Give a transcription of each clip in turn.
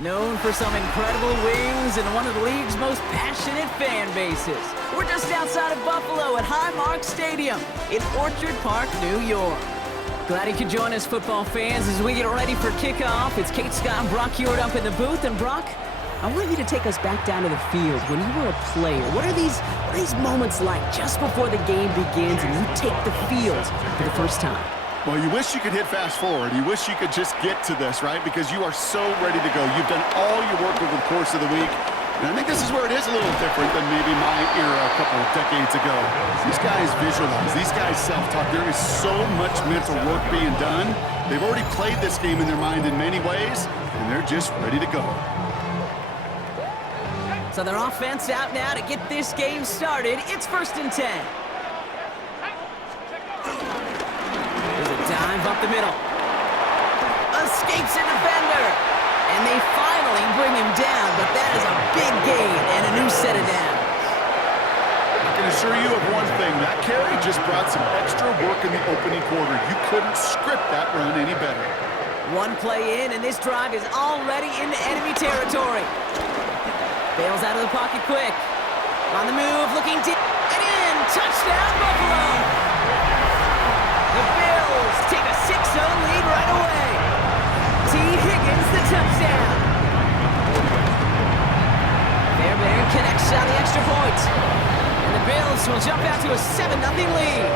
Known for some incredible wings and one of the league's most passionate fan bases. We're just outside of Buffalo at Highmark Stadium in Orchard Park, New York. Glad you could join us, football fans, as we get ready for kickoff. It's Kate Scott and Brock Hewitt up in the booth. And Brock, I want you to take us back down to the field. When you were a player, what are these moments like just before the game begins and you take the field for the first time? Well, you wish you could hit fast forward. You wish you could just get to this, right? Because you are so ready to go. You've done all your work over the course of the week. And I think this is where it is a little different than maybe my era a couple of decades ago. These guys visualize. These guys self-talk. There is so much mental work being done. They've already played this game in their mind in many ways, and they're just ready to go. So their offense out now to get this game started. It's 1st and 10. Dive up the middle. Escapes a defender. And they finally bring him down, but that is a big gain and a new set of downs. I can assure you of one thing. That carry just brought some extra work in the opening quarter. You couldn't script that run any better. One play in, and this drive is already into enemy territory. Bails out of the pocket quick. On the move, looking deep. And in. Touchdown, Buffalo. The Bills take a 6-0 lead right away. T. Higgins, the touchdown. Fairbairn connects on the extra point. And the Bills will jump out to a 7-0 lead.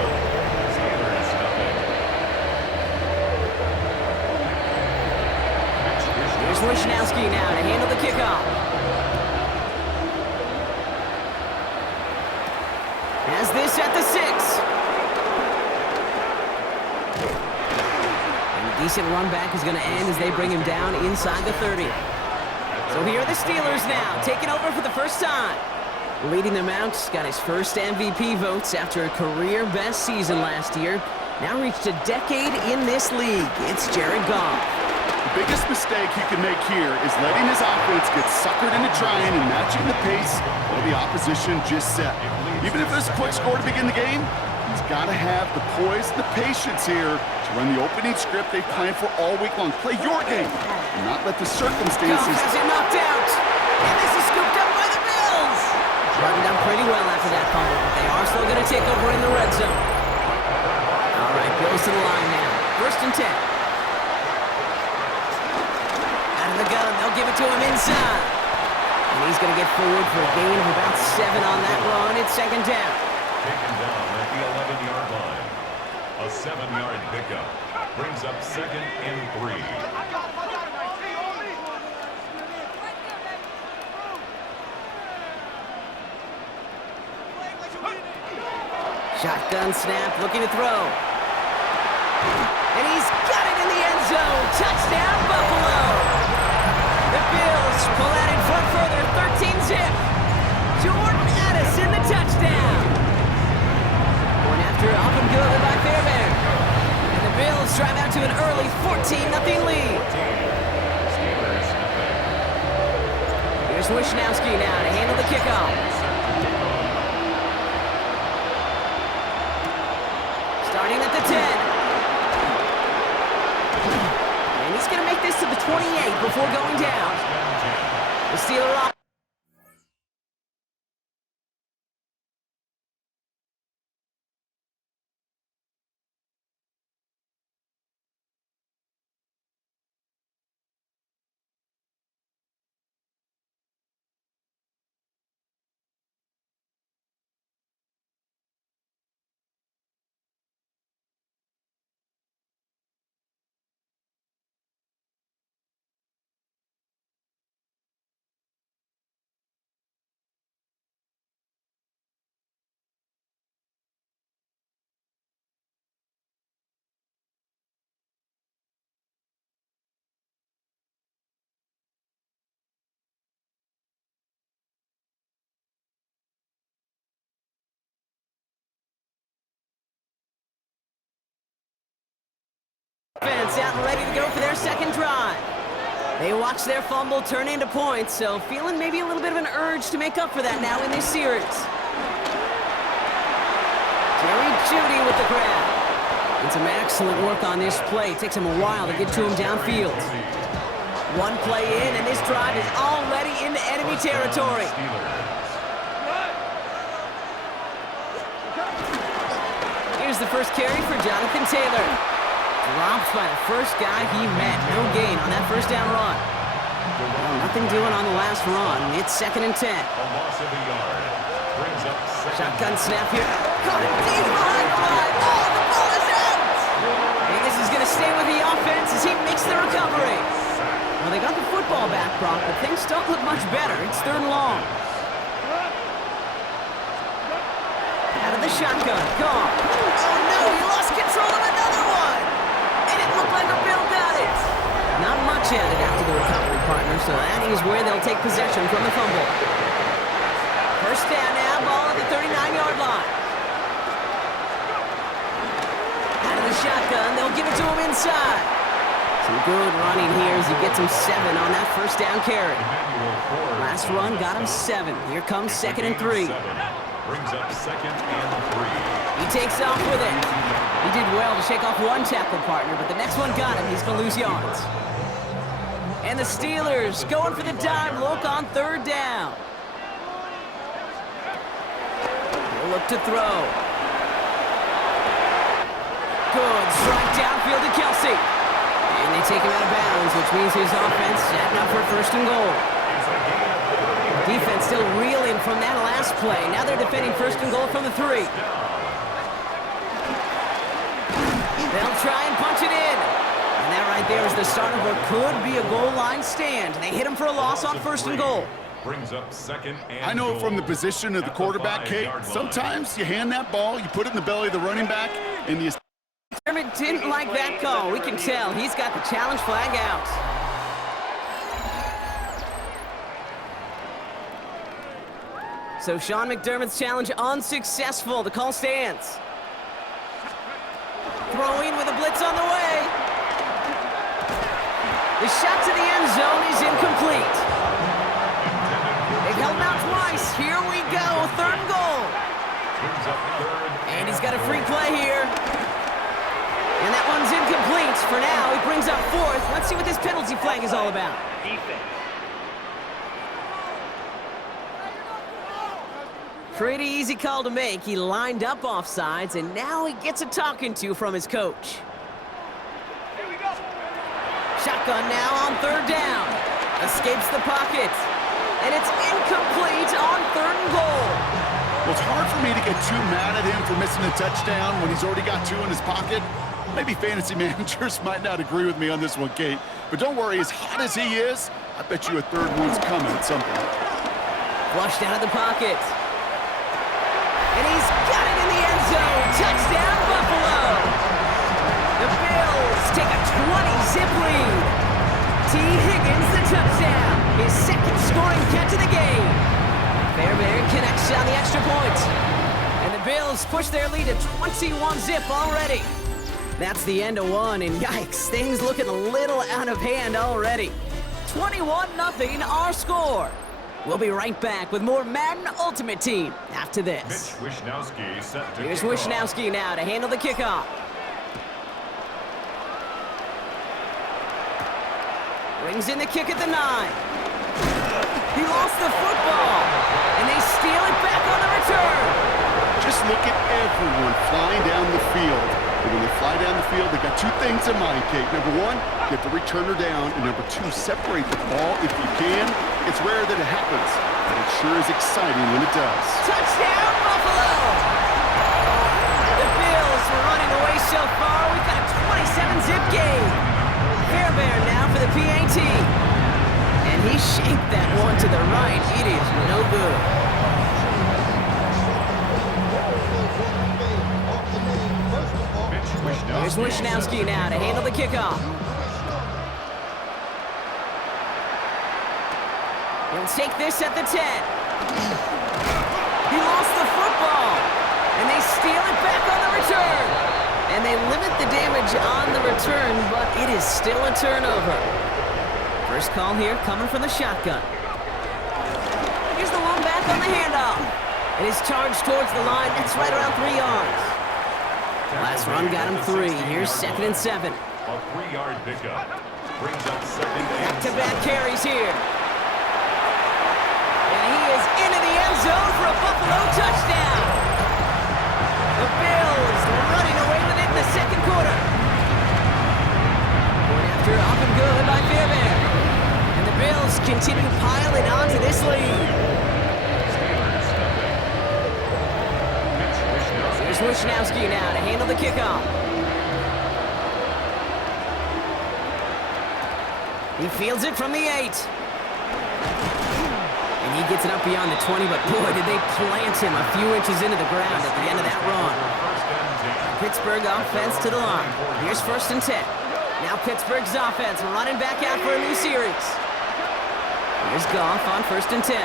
Here's Wishnowski now to handle the kickoff. Has this at the 6. Decent run back is going to end as they bring him down inside the 30. So here are the Steelers now, taking over for the first time. Leading them out, got his first MVP votes after a career-best season last year. Now reached a decade in this league. It's Jared Goff. The biggest mistake he can make here is letting his offense get suckered into trying and matching the pace while the opposition just set. Even if there's a quick score to begin the game, he's got to have the poise and the patience here to run the opening script they planned for all week long. Play your game and not let the circumstances... Goff has it knocked out. And this is scooped up by the Bills. Running down pretty well after that fumble, but they are still going to take over in the red zone. All right, Bills to the line now. 1st and 10. Out of the gun, they'll give it to him inside. And he's going to get forward for a gain of about 7 on that run. It's 2nd down. Taken down at the 11-yard line. A 7-yard pickup brings up 2nd and 3. Shotgun snap, looking to throw. And he's got it in the end zone. Touchdown, Buffalo. The Bills pull out in front further, 13-zip. Jordan Addison, the touchdown. Going after it, up and good by Fairbairn. And the Bills drive out to an early 14-0 lead. Here's Wishnowski now to handle the kickoff. Starting at the 10. And he's going to make this to the 28 before going down. The Steelers off. Defense out and ready to go for their second drive. They watch their fumble turn into points, so feeling maybe a little bit of an urge to make up for that now in this series. Jerry Jeudy with the grab. And some excellent work on this play. It takes him a while to get to him downfield. One play in, and this drive is already into enemy territory. Here's the first carry for Jonathan Taylor. Dropped by the first guy he met. No gain on that first down run. Well, nothing doing on the last run. It's 2nd and 10. A loss of a yard. Brings up Shotgun snap here. Caught it deep behind the line. Oh, the ball is out! And this is going to stay with the offense as he makes the recovery. Well, they got the football back, Brock, but things don't look much better. It's 3rd and long. Out of the shotgun. Gone. Oh, no, he lost control of another one. It didn't look like a Bill got it. Not much added after the recovery, partner, so that is where they'll take possession from the fumble. First down now, ball at the 39-yard line. Out of the shotgun, they'll give it to him inside. Some good running here as he gets him 7 on that first down carry. Last run got him 7. Here comes 2nd and 3. Brings up 2nd and 3. He takes off with it. He did well to shake off one tackle, partner, but the next one got him. He's going to lose yards. And the Steelers going for the dime look on 3rd down. He'll look to throw. Good strike downfield to Kelsey. And they take him out of bounds, which means his offense setting up for 1st and goal. Defense still reeling from that last play. Now they're defending 1st and goal from the 3. They'll try and punch it in. And that right there is the start of what could be a goal line stand. They hit him for a loss on 1st and goal. Brings up 2nd and I know from the position of the quarterback, Kate, 5-yard line. sometimes you hand that ball, you put it in the belly of the running back, and you... McDermott didn't like that call. We can tell. He's got the challenge flag out. So Sean McDermott's challenge unsuccessful. The call stands. Throwing with a blitz on the way. The shot to the end zone is incomplete. They've held him out twice. Here we go. 3rd and goal. Brings up 3rd. And he's got a free play here. And that one's incomplete for now. He brings up 4th. Let's see what this penalty flag is all about. Pretty easy call to make. He lined up offsides, and now he gets a talking to from his coach. Shotgun now on 3rd down. Escapes the pocket. And it's incomplete on 3rd and goal. Well, it's hard for me to get too mad at him for missing a touchdown when he's already got 2 in his pocket. Maybe fantasy managers might not agree with me on this one, Kate. But don't worry, as hot as he is, I bet you a 3rd one's coming at some point. Flushed out of the pocket. And he's got it in the end zone. Touchdown, Buffalo. The Bills take a 20-zip lead. T. Higgins, the touchdown. His 2nd scoring catch of the game. Fairbairn connects on the extra point. And the Bills push their lead to 21-zip already. That's the end of one, and yikes, things looking a little out of hand already. 21-0 our score. We'll be right back with more Madden Ultimate Team after this. Mitch Wishnowsky set to Here's kick off. Wishnowsky now to handle the kickoff. Brings in the kick at the 9. He lost the football, and they steal it back on the return. Just look at everyone flying down the field. And when they fly down the field, they got 2 things in mind, Kate. Number 1, get the returner down. And number 2, separate the ball if you can. It's rare that it happens, but it sure is exciting when it does. Touchdown, Buffalo! The Bills were running away so far. We've got a 27-zip game. Fairbairn now for the PAT. And he shanked that one to the right. It is no good. Here's Wishnowsky now to handle the kickoff. He'll take this at the 10. He lost the football, and they steal it back on the return. And they limit the damage on the return, but it is still a turnover. First call here coming from the shotgun. Here's the one back on the handoff. And his charge towards the line, that's right around 3 yards. Last run got him 3. Here's 2nd and 7. A 3-yard pickup. Brings up second and Back-to-back carries here. And he is into the end zone for a Buffalo touchdown. The Bills running away with it in the second quarter. Going after up and good by Fairbairn. And the Bills continue piling onto this lead. Here's Wishnowski now to handle the kickoff. He fields it from the 8. And he gets it up beyond the 20, but boy, did they plant him a few inches into the ground at the end of that run. Pittsburgh offense to the line. Here's 1st and 10. Now Pittsburgh's offense running back out for a new series. Here's Goff on 1st and 10.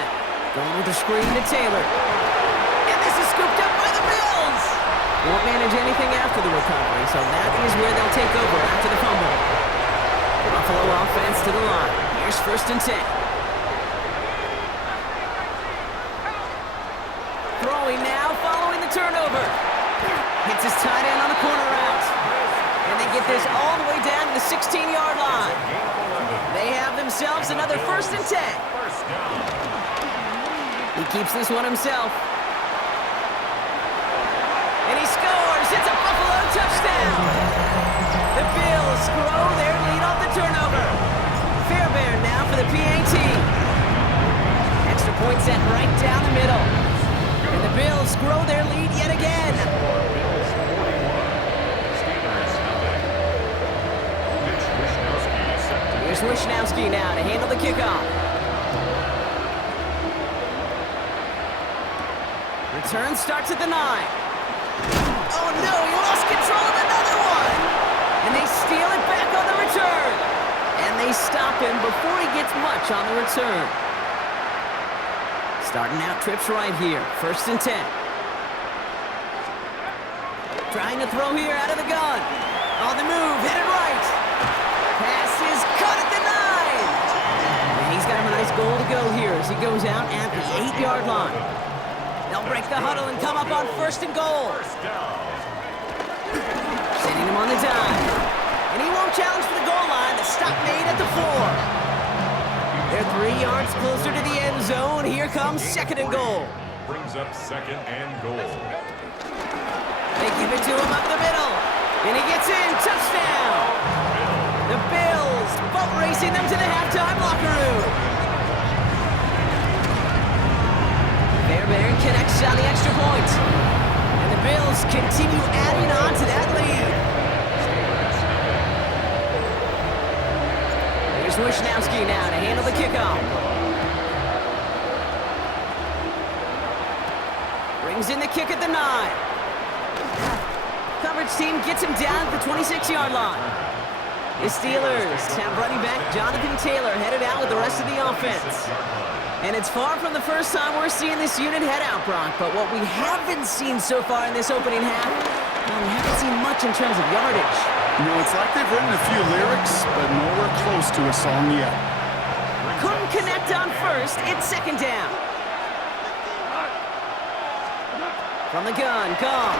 Going with the screen to Taylor. And this is scooped up by the Bills. Won't manage anything after the recovery, so that is where they'll take over after the fumble. Buffalo offense to the line. Here's 1st and 10. Throwing now, following the turnover. Hits his tight end on the corner route. And they get this all the way down to the 16-yard line. They have themselves another 1st and 10. He keeps this one himself. And he scores. It's a Buffalo touchdown. The Bills grow their lead off the turnover. Fairbairn now for the PAT. Extra point set right down the middle. And the Bills grow their lead yet again. Here's Wishnowski now to handle the kickoff. Return starts at the 9. Oh no, he lost control of another one! And they steal it back on the return. And they stop him before he gets much on the return. Starting out trips right here. 1st and 10. Trying to throw here out of the gun. On the move, headed right. Pass is cut at the 9. And he's got him a nice goal to go here as he goes out at the 8-yard line. They'll break the huddle and come up on 1st and goal. Sending him on the dive. And he won't challenge for the goal line. The stop made at the 4. They're 3 yards closer to the end zone. Here comes 2nd and goal. Brings up 2nd and goal. They give it to him up the middle. And he gets in. Touchdown. The Bills boat racing them to the halftime locker room. Fairbairn connects on the extra point. And the Bills continue adding on to that lead. Here's Wishnowski now to handle the kickoff. Brings in the kick at the 9. Coverage team gets him down at the 26-yard line. The Steelers have running back Jonathan Taylor headed out with the rest of the offense. And it's far from the first time we're seeing this unit head out, Brock, but what we haven't seen so far in this opening half, well, we haven't seen much in terms of yardage. You know, it's like they've written a few lyrics, but nowhere close to a song yet. Couldn't connect on 1st. It's 2nd down. From the gun, gone.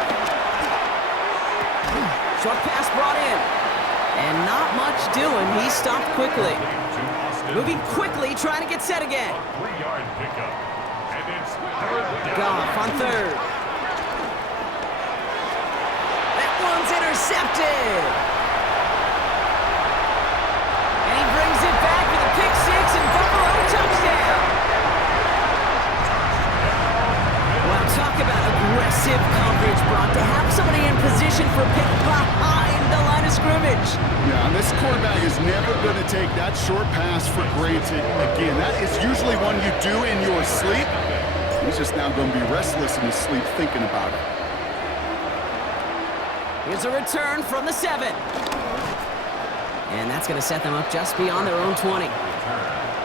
Short pass brought in. And not much doing. He stopped quickly. Moving quickly, trying to get set again. 3-yard pickup. And it's 3rd down. Goff on 3rd. That one's intercepted. And he brings it back for the pick 6 and Buffalo touchdown. Wow, talk about aggressive coverage, Brock. To have somebody in position for a pick behind the line of scrimmage. Yeah, and this quarterback is never going to take that short pass for granted. Again, that is usually one you do in your sleep. He's just now going to be restless in his sleep thinking about it. Here's a return from the 7. And that's going to set them up just beyond their own 20.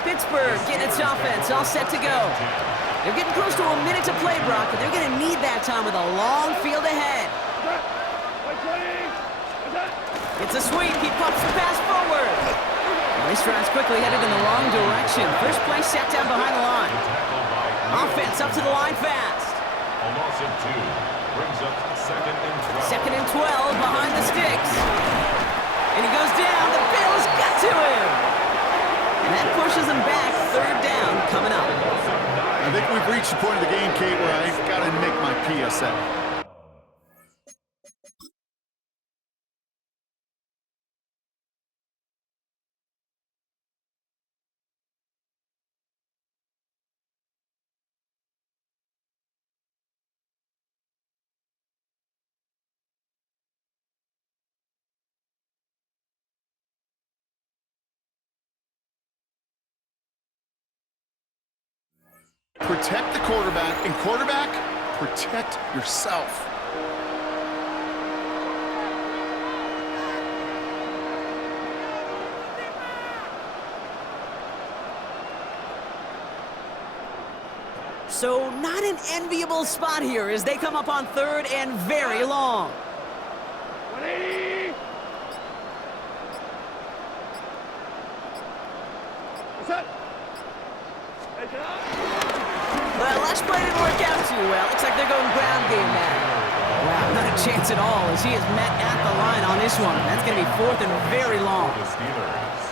Pittsburgh getting its offense all set to go. They're getting close to a minute to play, Brock, but they're going to need that time with a long field ahead. It's a sweep. He pumps the pass forward. And this drive's quickly headed in the wrong direction. First play sat down behind the line. Offense up to the line fast. A loss of 2. Brings up 2nd and 12. 2nd and 12 behind the sticks. And he goes down. The Bills got to him. forces them back. Third down coming up. I think we've reached the point of the game, Kate, where I've got to make my PSA. Protect the quarterback, and quarterback, protect yourself. So not an enviable spot here as they come up on third and very long. 180. Set. Well, last play didn't work out too well. Looks like they're going ground game now. Wow, not a chance at all as he is met at the line on this one. That's going to be fourth and very long. The Steelers.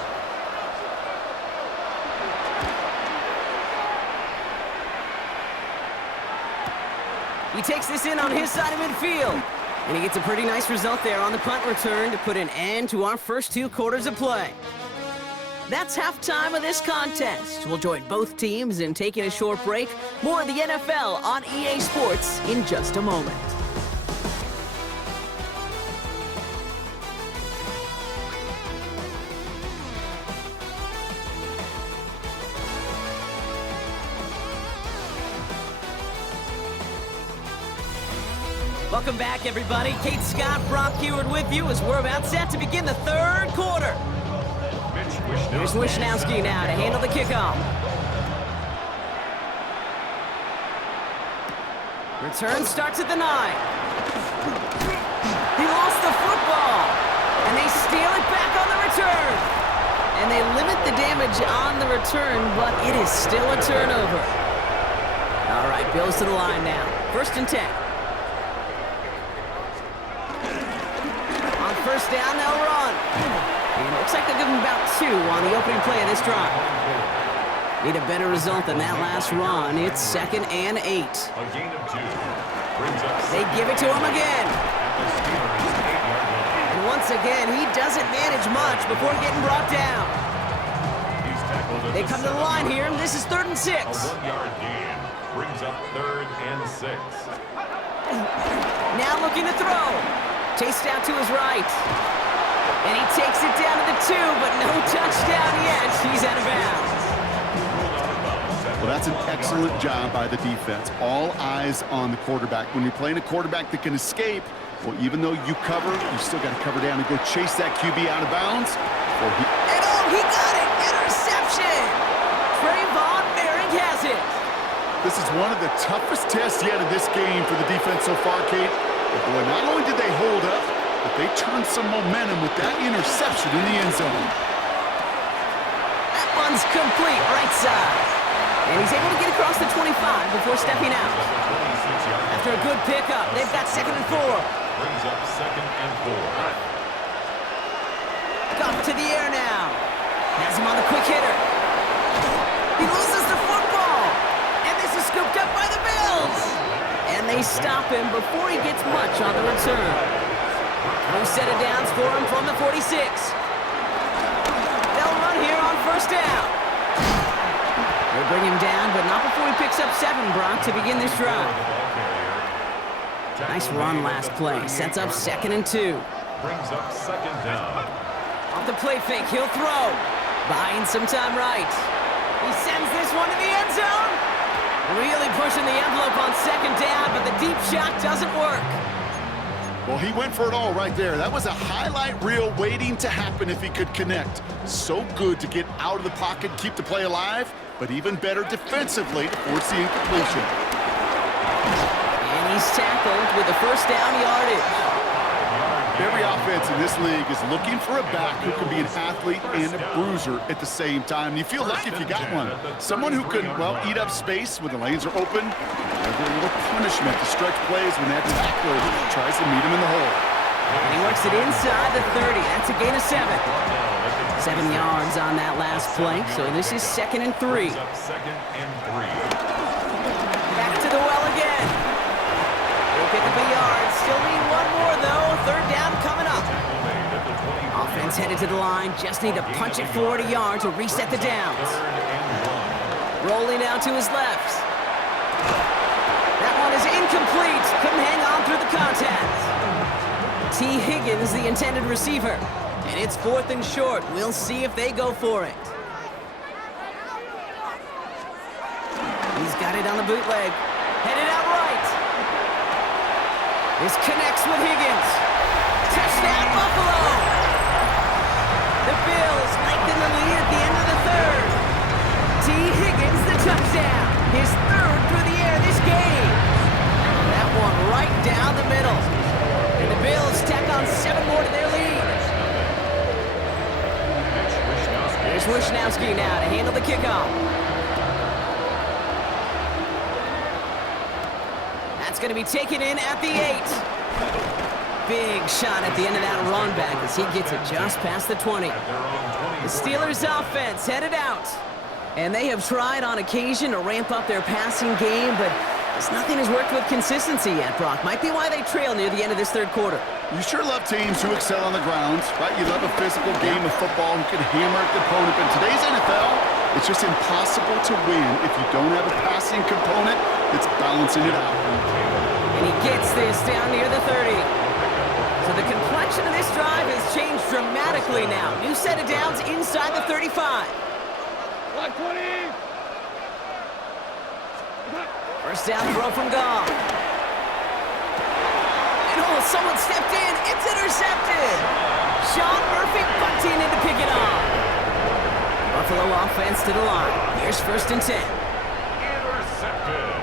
He takes this in on his side of midfield. And he gets a pretty nice result there on the punt return to put an end to our first 2 quarters of play. That's halftime of this contest. We'll join both teams in taking a short break. More of the NFL on EA Sports in just a moment. Welcome back, everybody. Kate Scott, Brock Heward with you as we're about set to begin the third quarter. Here's Wishnowski now to handle the kickoff. Return starts at the 9. He lost the football, and they steal it back on the return. And they limit the damage on the return, but it is still a turnover. All right, Bills to the line now. First and 10. On first down, they'll run. And it looks like they'll give him about 2 on the opening play of this drive. Need a better result than that last run. It's 2nd and 8. A gain of 2. Brings up They give it to him again. the Steelers' 8-yard line. And once again, he doesn't manage much before getting brought down. He's tackled at They come to the line here, and this is 3rd and 6. A 1-yard gain. Brings up 3rd and 6. Now looking to throw. Chased out to his right. And he takes it down to the 2, but no touchdown yet. He's out of bounds. Well, that's an excellent job by the defense. All eyes on the quarterback. When you're playing a quarterback that can escape, well, even though you cover, you still got to cover down and go chase that QB out of bounds. And oh, he got it! Interception! Trayvon Merrick has it. This is one of the toughest tests yet in this game for the defense so far, Kate. But boy, not only did they hold up, but they turned some momentum with that interception in the end zone. That one's complete, right side. And he's able to get across the 25 before stepping out. After a good pickup, they've got 2nd and 4. Brings up 2nd and 4. Up to the air now. Has him on the quick hitter. He loses the football. And this is scooped up by the Bills. And they stop him before he gets much on the return. No set of downs for him from the 46. They'll run here on first down. They bring him down, but not before he picks up 7, Brock, to begin this drive. Nice run last play. Sets up 2nd and 2. Brings up 2nd down. Off the play fake, he'll throw. Buying some time right. He sends this one to the end zone. Really pushing the envelope on 2nd down, but the deep shot doesn't work. Well, he went for it all right there. That was a highlight reel waiting to happen if he could connect. So good to get out of the pocket, keep the play alive, but even better defensively to force the incompletion. And he's tackled with the first down yardage. Every offense in this league is looking for a back who can be an athlete and a bruiser at the same time. You feel lucky if you got one. Someone who can, well, eat up space when the lanes are open. Every little punishment to stretch plays when that tackler tries to meet him in the hole. And he works it inside the 30. That's a gain of 7. 7 yards on that last play, so this is 2nd and 3. Brings up 2nd and 3. Back to the well again. They'll pick up a yard. Still need one more, though. 3rd down coming up. Tackle made at the 20. Offense headed to the line. Just need to punch it forward a yard to reset the downs. 3rd and 1. Rolling out to his left. That one is incomplete. Couldn't hang on through the contact. T. Higgins, the intended receiver. And it's 4th and short. We'll see if they go for it. He's got it on the bootleg. Headed out right. This connects with Higgins. Touchdown, Buffalo! The Bills lengthen the lead at the end of the 3rd. T. Higgins, the touchdown. His 3rd through the air this game. That one right down the middle. And the Bills tack on 7 more to their lead. Here's Wishnowski now to handle the kickoff. That's going to be taken in at the 8. Big shot at the end of that run back as he gets it just past the 20. The Steelers offense headed out. And they have tried on occasion to ramp up their passing game, but nothing has worked with consistency yet, Brock. Might be why they trail near the end of this 3rd quarter. You sure love teams who excel on the ground, right? You love a physical game of football who can hammer the opponent. But in today's NFL, it's just impossible to win if you don't have a passing component that's balancing it out. And he gets this down near the 30. So the complexion of this drive has changed dramatically now. New set of downs inside the 35. 20. First down throw from Goff. And oh, someone stepped in. It's intercepted. Sean Murphy bunting in to pick it off. Buffalo offense to the line. Here's 1st and 10. Intercepted.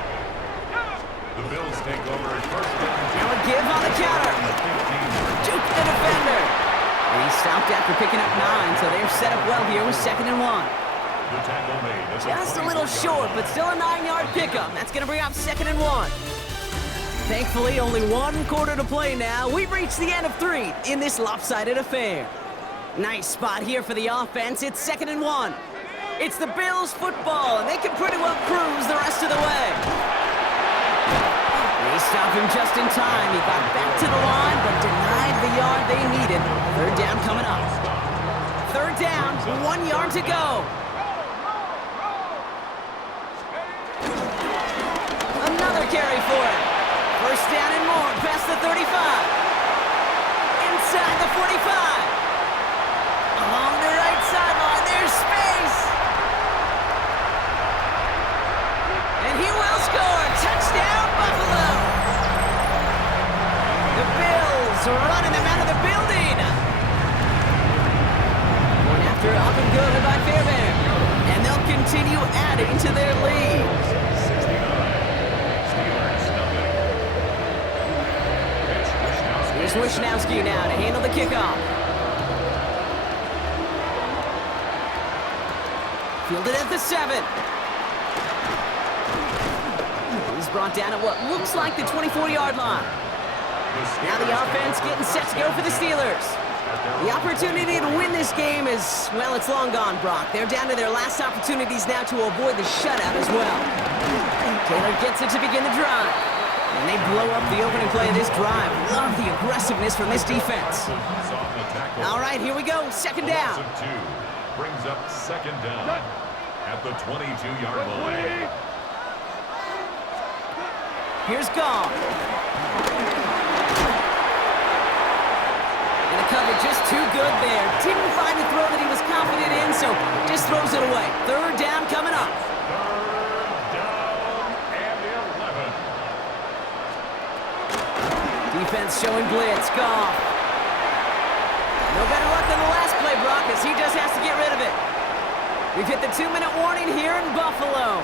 The Bills take over at 1st and 10. Now a give on the counter. Juke the defender. And he stopped after picking up 9, so they're set up well here with 2nd and 1. The tackle made at the Just a little 24. short, but still a 9-yard pickup. That's going to bring up 2nd and 1. Thankfully, only 1 quarter to play now. We've reached the end of 3 in this lopsided affair. Nice spot here for the offense. It's 2nd and 1. It's the Bills football, and they can pretty well cruise the rest of the way. They stopped him just in time. He got back to the line, but denied the yard they needed. 3rd down coming up. 3rd down, 1 yard to go. Another carry for him. 1st down and more, past the 35. Inside the 45. Along the right sideline, there's space. And he will score. Touchdown, Buffalo. The Bills are running them out of the building. Going after up and good by Fairbairn. And they'll continue adding to their lead. Here's Wishnowski now to handle the kickoff. Fielded at the 7. He's brought down at what looks like the 24-yard line. Now the offense getting set to go for the Steelers. The opportunity to win this game is, well, it's long gone, Brock. They're down to their last opportunities now to avoid the shutout as well. Taylor gets it to begin the drive. And they blow up the opening play of this drive. Love the aggressiveness from this defense. All right, here we go. 2nd down. Brings up 2nd down at the 22-yard line. Here's Goff. And the cover just too good there. Didn't find the throw that he was confident in, so just throws it away. 3rd down coming up. 3rd down and 11. Defense showing blitz. Goff. No better luck than the last play, Brock, as he just has to get rid of it. We've hit the 2-minute warning here in Buffalo.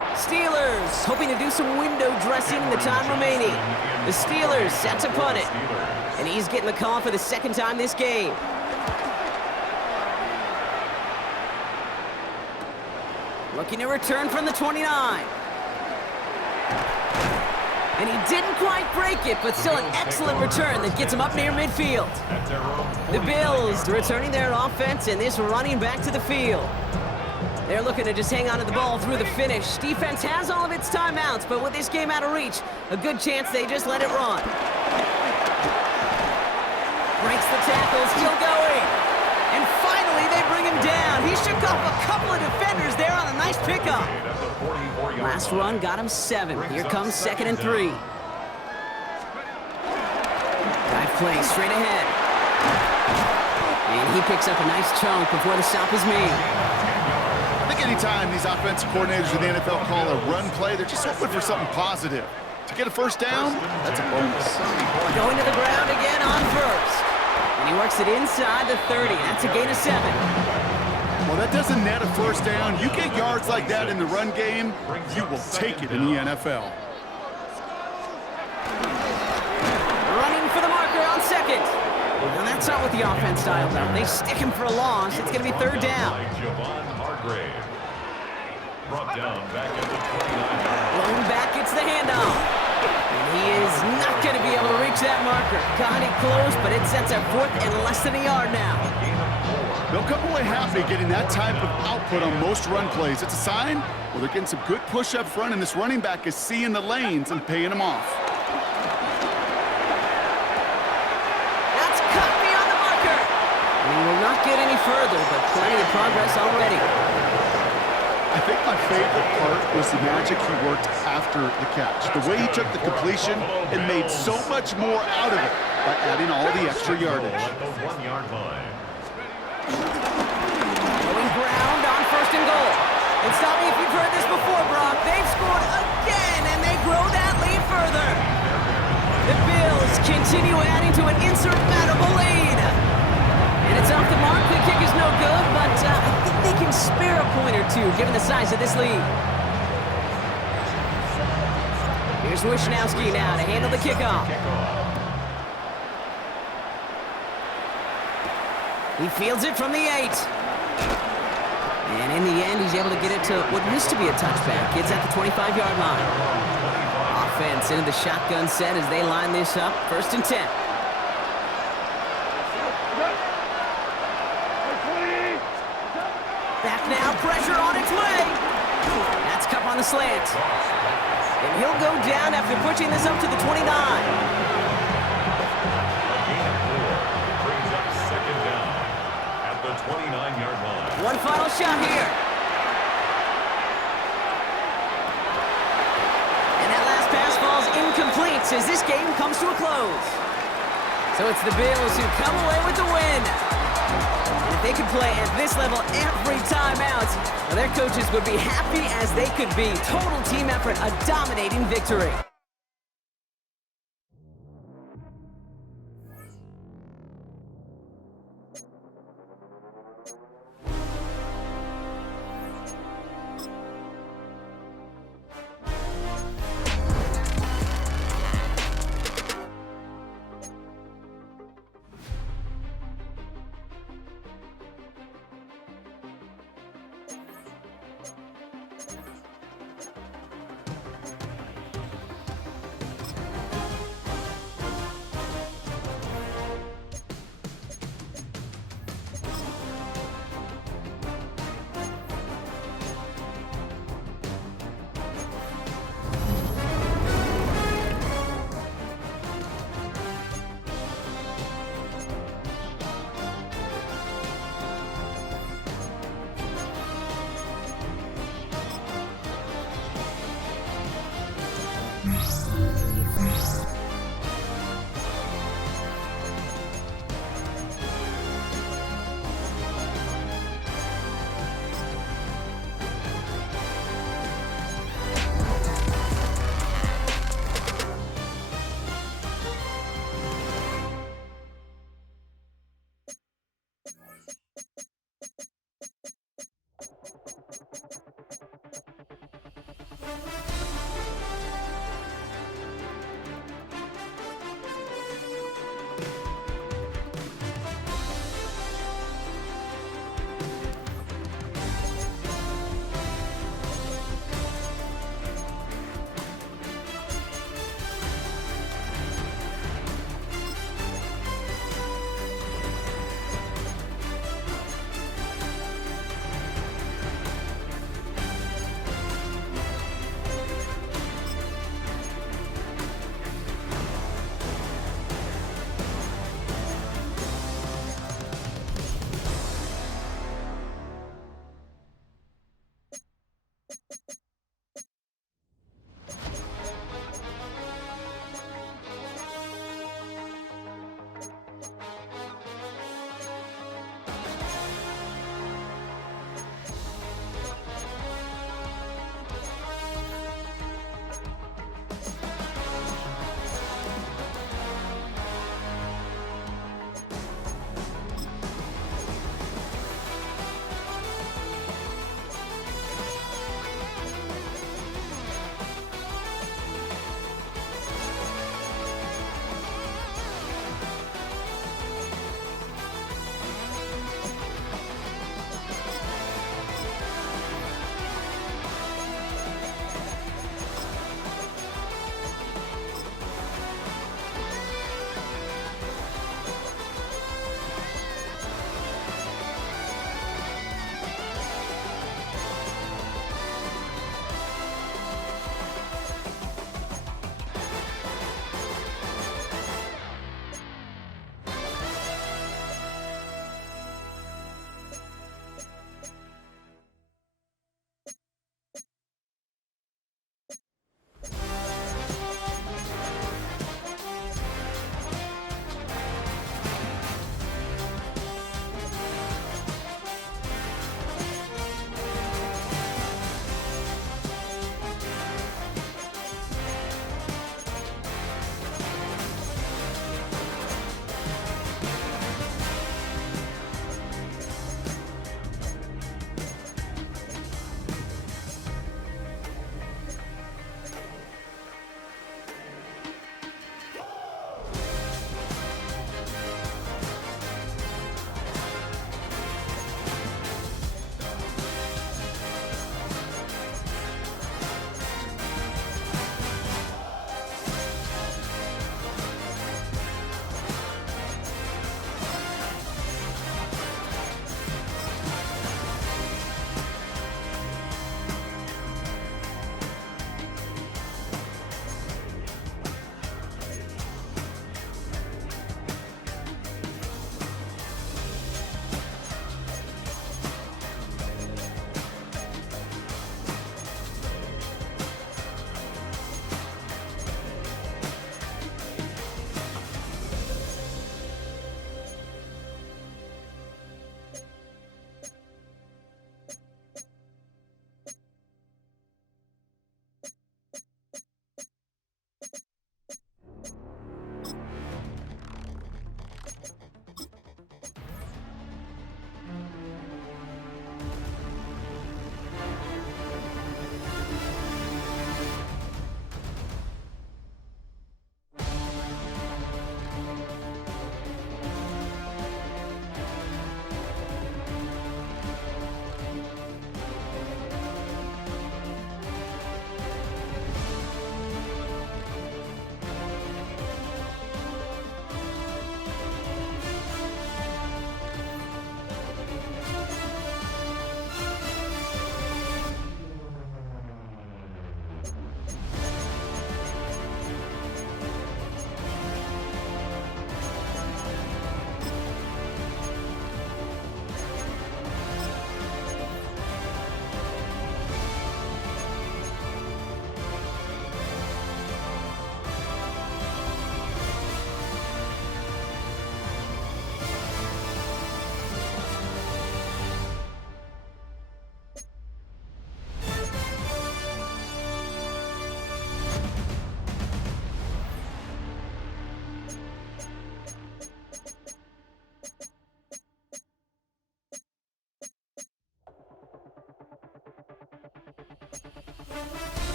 Steelers hoping to do some window dressing in the time remaining. The Steelers set to punt it. And he's getting the call for the second time this game. Looking to return from the 29. And he didn't quite break it, but still an excellent return that gets him up near midfield. The Bills returning their offense and this running back to the field. They're looking to just hang on to the ball through the finish. Defense has all of its timeouts, but with this game out of reach, a good chance they just let it run. Breaks the tackle, still going. And finally, they bring him down. He shook off a couple of defenders there on a nice pickup. Last run got him 7. Here comes 2nd and 3. Dive play straight ahead. And he picks up a nice chunk before the stop is made. I think anytime these offensive coordinators in the NFL call a run play, they're just hoping for something positive. To get a first down, that's a bonus. Going to the ground again on first. And he works it inside the 30. That's a gain of 7. Well, that doesn't net a first down. You get yards like that in the run game, you will take it in the NFL. Running for the marker on 2nd. Well, that's not what the offense dialed up. They stick him for a loss. It's going to be 3rd down. Brought down back at the 29. Blown back, it's the handoff. And he is not going to be able to reach that marker. Got it close, but it sets up 4th and less than a yard now. They'll come away happy getting that type of output on most run plays. It's a sign, well, they're getting some good push up front, and this running back is seeing the lanes and paying them off. That's cut beyond the marker. And he will not get any further, but plenty of progress already. I think my favorite part was the magic he worked after the catch. The way he took the completion and made so much more out of it by adding all the extra yardage. At the 1-yard line. Going ground on 1st and goal. And stop me if you've heard this before, Brock. They've scored again, and they grow that lead further. The Bills continue adding to an insurmountable lead. And it's off the mark. The kick is no good, but I think they can spare a point or two, given the size of this lead. Here's Wishnowski now to handle the kickoff. He fields it from the 8. And in the end, he's able to get it to what used to be a touchback. It's at the 25-yard line. Offense into the shotgun set as they line this up. 1st and 10. Back now, pressure on its way. That's Cup on the slant. And he'll go down after pushing this up to the 29. Brings up 2nd down at the 29-yard line. One final shot here. And that last pass falls incomplete as this game comes to a close. So it's the Bills who come away with the win. And if they could play at this level every time out, well, their coaches would be happy as they could be. Total team effort, a dominating victory.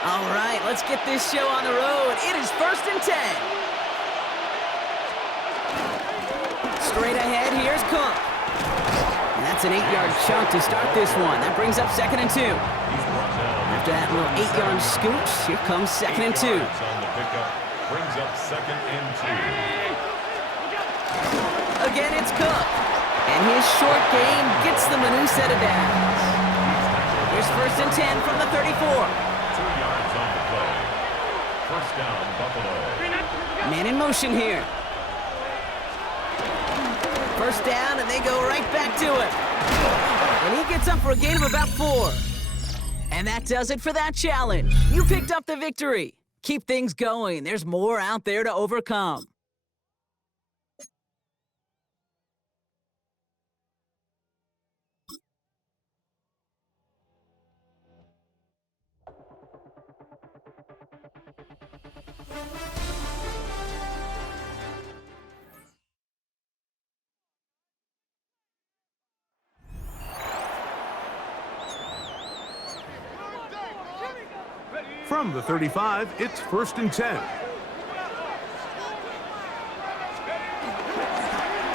All right, let's get this show on the road. It is 1st and 10. Straight ahead, here's Cook. And that's an 8-yard chunk to start this one. That brings up 2nd and 2. After that little 8-yard scooch, here comes 2nd and 2. On the pickup, brings up 2nd and 2. Again, it's Cook. And his short game gets them a new set of downs. Here's 1st and 10 from the 34. 2 yards on the play. 1st down, Buffalo. Man in motion here. 1st down, and they go right back to him. And he gets up for a gain of about 4. And that does it for that challenge. You picked up the victory. Keep things going. There's more out there to overcome. From the 35, it's 1st and 10.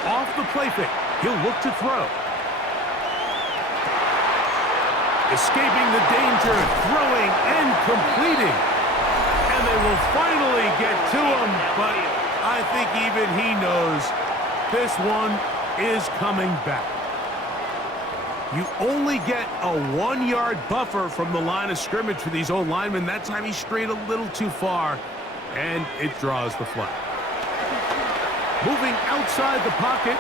Off the play fake, he'll look to throw. Escaping the danger, throwing and completing. And they will finally get to him, but I think even he knows this one is coming back. You only get a 1-yard buffer from the line of scrimmage for these old linemen. That time he strayed a little too far, and it draws the flag. Moving outside the pocket,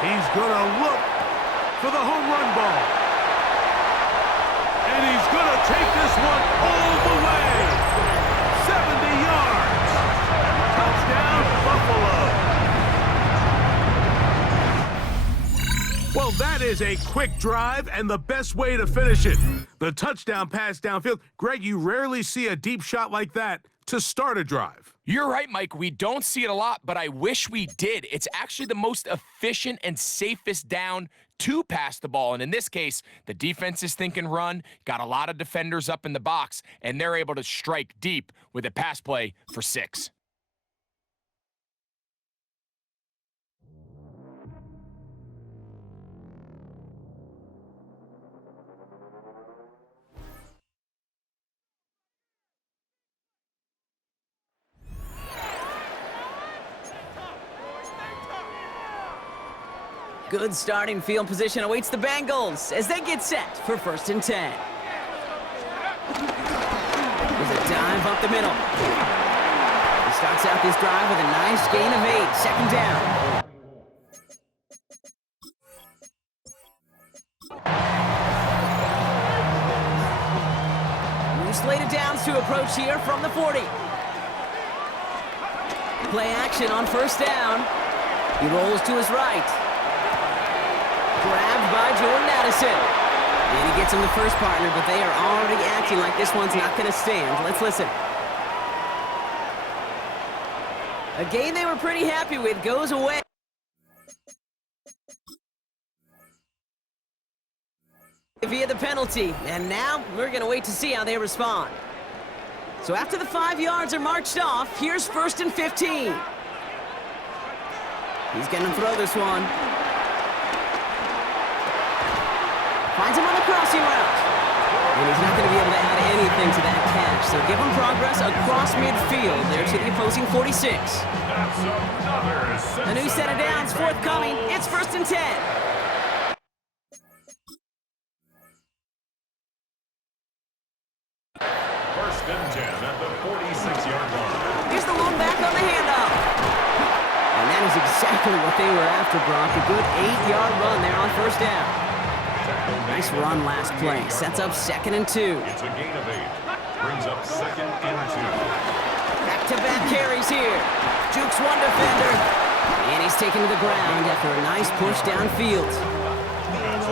he's going to look for the home run ball. And he's going to take this one all the way. 70 yards. Touchdown, Buffalo. Well, that is a quick drive and the best way to finish it. The touchdown pass downfield. Greg, you rarely see a deep shot like that to start a drive. You're right, Mike. We don't see it a lot, but I wish we did. It's actually the most efficient and safest down to pass the ball. And in this case, the defense is thinking run, got a lot of defenders up in the box, and they're able to strike deep with a pass play for 6. Good starting field position awaits the Bengals as they get set for 1st and 10. There's a dive up the middle. He starts out this drive with a nice gain of 8, 2nd down. New slate of downs to approach here from the 40. Play action on 1st down. He rolls to his right. Grabbed by Jordan Addison. And he gets him the first partner, but they are already acting like this one's not going to stand. Let's listen. A game they were pretty happy with goes away. Via the penalty. And now we're going to wait to see how they respond. So after the 5 yards are marched off, here's 1st and 15. He's going to throw this one. Finds him on the crossing route. And he's not going to be able to add anything to that catch. So give him progress across midfield there to the opposing 46. A new set of downs forthcoming. It's 1st and 10. First and 10 at the 46-yard line. Here's the lone back on the handoff. And that is exactly what they were after, Brock. A good 8-yard run there on 1st down. Nice run last play. Sets up 2nd and 2. It's a gain of 8. Brings up 2nd and 2. Back-to-back carries here. Jukes one defender. And he's taken to the ground after a nice push downfield.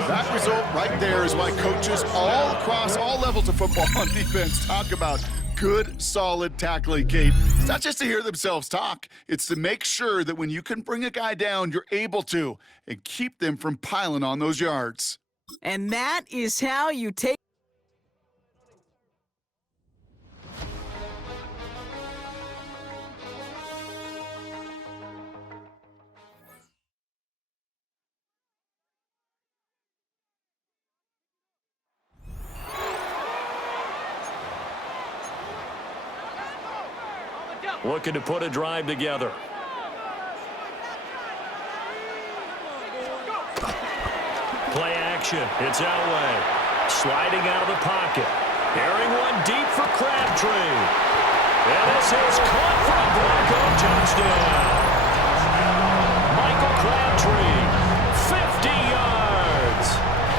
That result right there is why coaches all across all levels of football on defense talk about good, solid tackling, Kate. It's not just to hear themselves talk. It's to make sure that when you can bring a guy down, you're able to, and keep them from piling on those yards. And that is how you take... Looking to put a drive together. Play action. It's Elway. Sliding out of the pocket. Airing one deep for Crabtree. And this is caught for a Bronco touchdown. Michael Crabtree, 50 yards.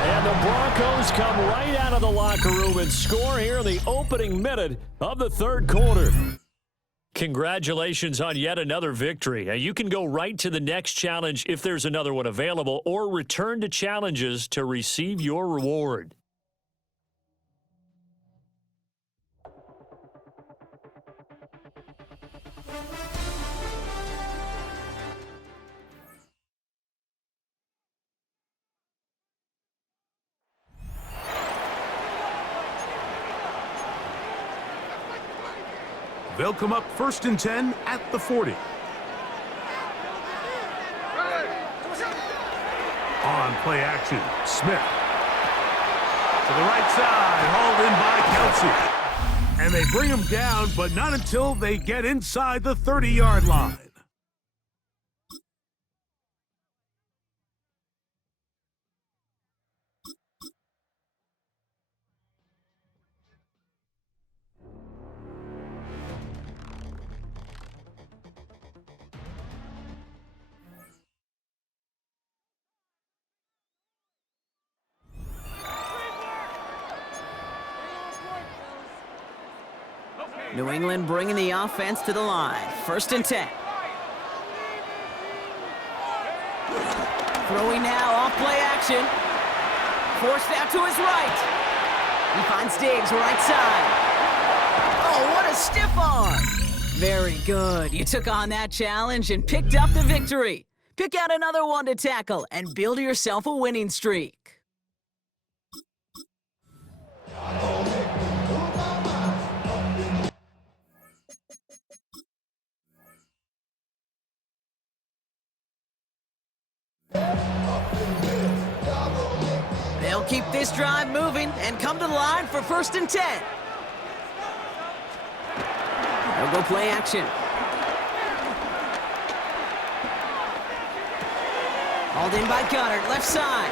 And the Broncos come right out of the locker room and score here in the opening minute of the 3rd quarter. Congratulations on yet another victory. You can go right to the next challenge if there's another one available, or return to challenges to receive your reward. They'll come up 1st and 10 at the 40. On play action, Smith. To the right side, hauled in by Kelsey. And they bring him down, but not until they get inside the 30-yard line. New England bringing the offense to the line. 1st and 10. Throwing now, off play action. Forced out to his right. He finds Diggs, right side. Oh, what a stiff arm. Very good. You took on that challenge and picked up the victory. Pick out another one to tackle and build yourself a winning streak. They'll keep this drive moving and come to the line for 1st and 10. They'll go play action. Hauled in by Goddard, left side.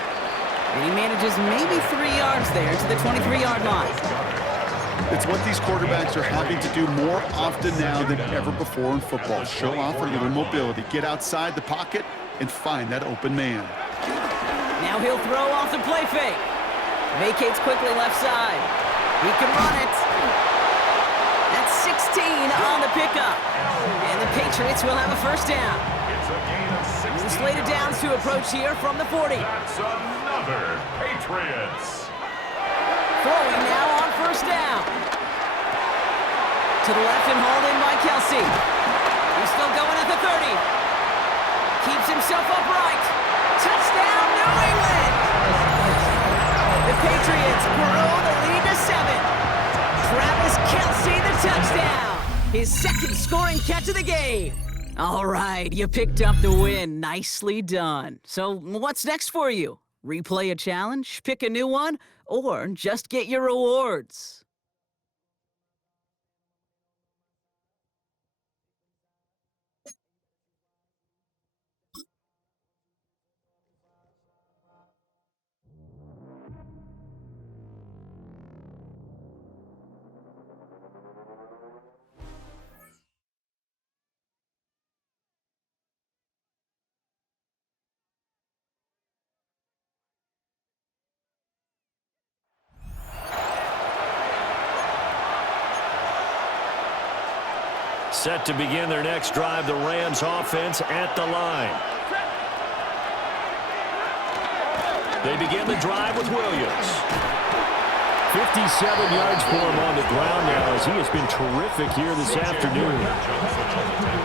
And he manages maybe 3 yards there to the 23-yard line. It's what these quarterbacks are having to do more often now than ever before in football. Show off a little mobility. Get outside the pocket and find that open man. Now he'll throw off the play fake. Vacates quickly left side. He can run it. That's 16 on the pickup. And the Patriots will have a 1st down. It's a gain of 16. Slated downs to approach here from the 40. That's another Patriots. Throwing now on 1st down. To the left and hauled in by Kelsey. He's still going at the 30. Keeps himself upright. Touchdown, New England! The Patriots grow the lead to 7. Travis Kelsey, the touchdown. His 2nd scoring catch of the game. All right, you picked up the win. Nicely done. So what's next for you? Replay a challenge, pick a new one, or just get your rewards? Set to begin their next drive, the Rams offense at the line. They begin the drive with Williams. 57 yards for him on the ground now as he has been terrific here this afternoon.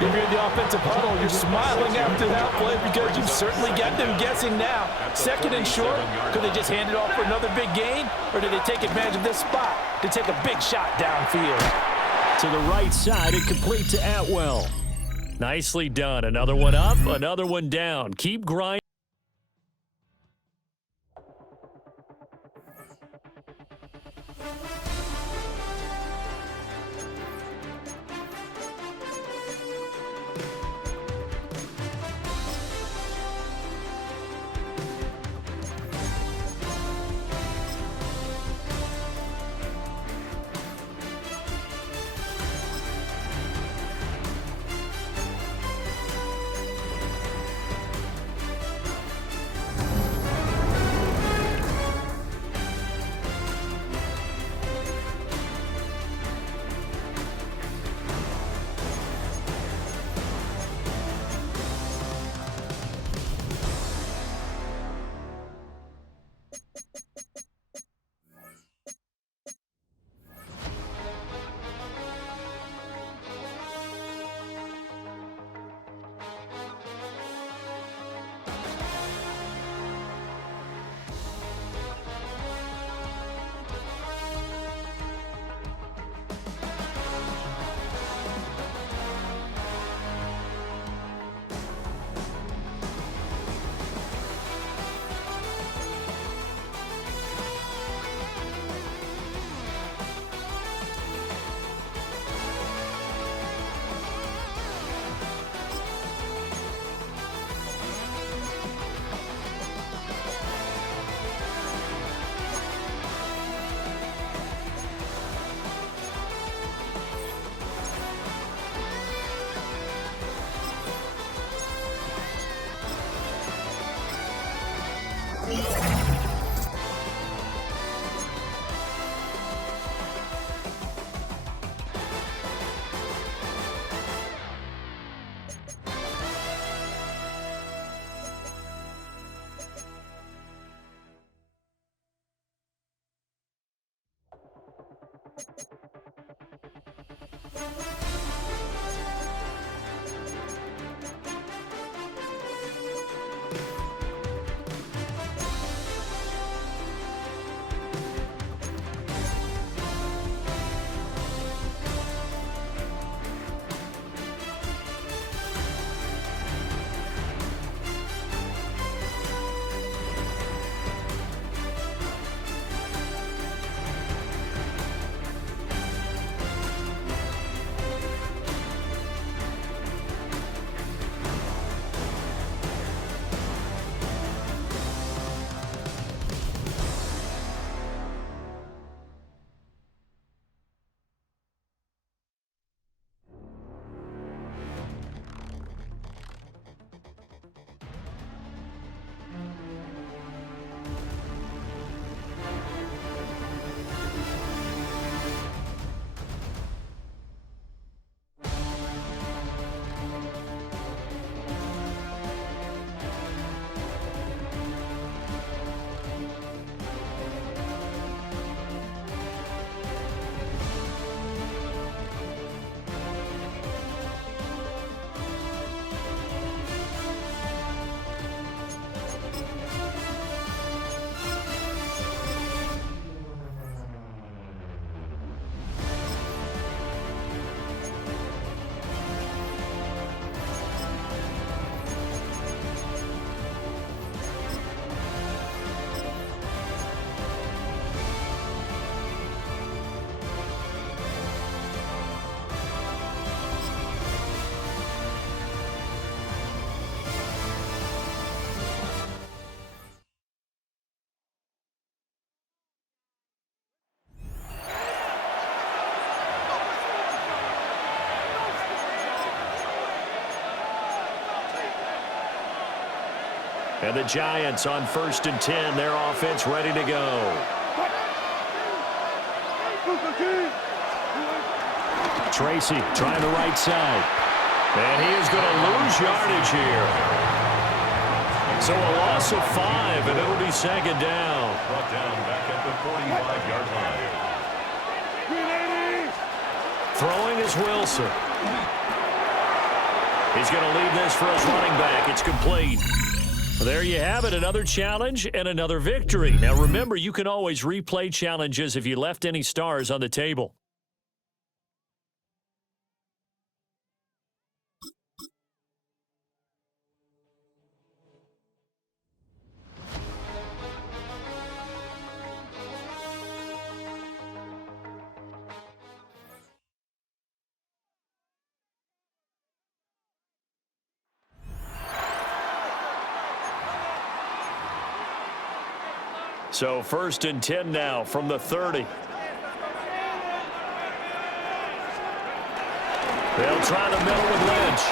If you're in the offensive huddle, you're smiling after that play because you've certainly got them guessing now. 2nd and short, could they just hand it off for another big gain, or did they take advantage of this spot to take a big shot downfield? To the right side and complete to Atwell. Nicely done. Another one up, another one down. Keep grinding. And the Giants on 1st and 10. Their offense ready to go. Tracy trying the right side. And he is going to lose yardage here. So a loss of 5, and it'll be 2nd down. Brought down back at the 45-yard line. Throwing is Wilson. He's going to leave this for his running back. It's complete. There you have it, another challenge and another victory. Now remember, you can always replay challenges if you left any stars on the table. So 1st and 10 now from the 30. They'll try the middle with Lynch.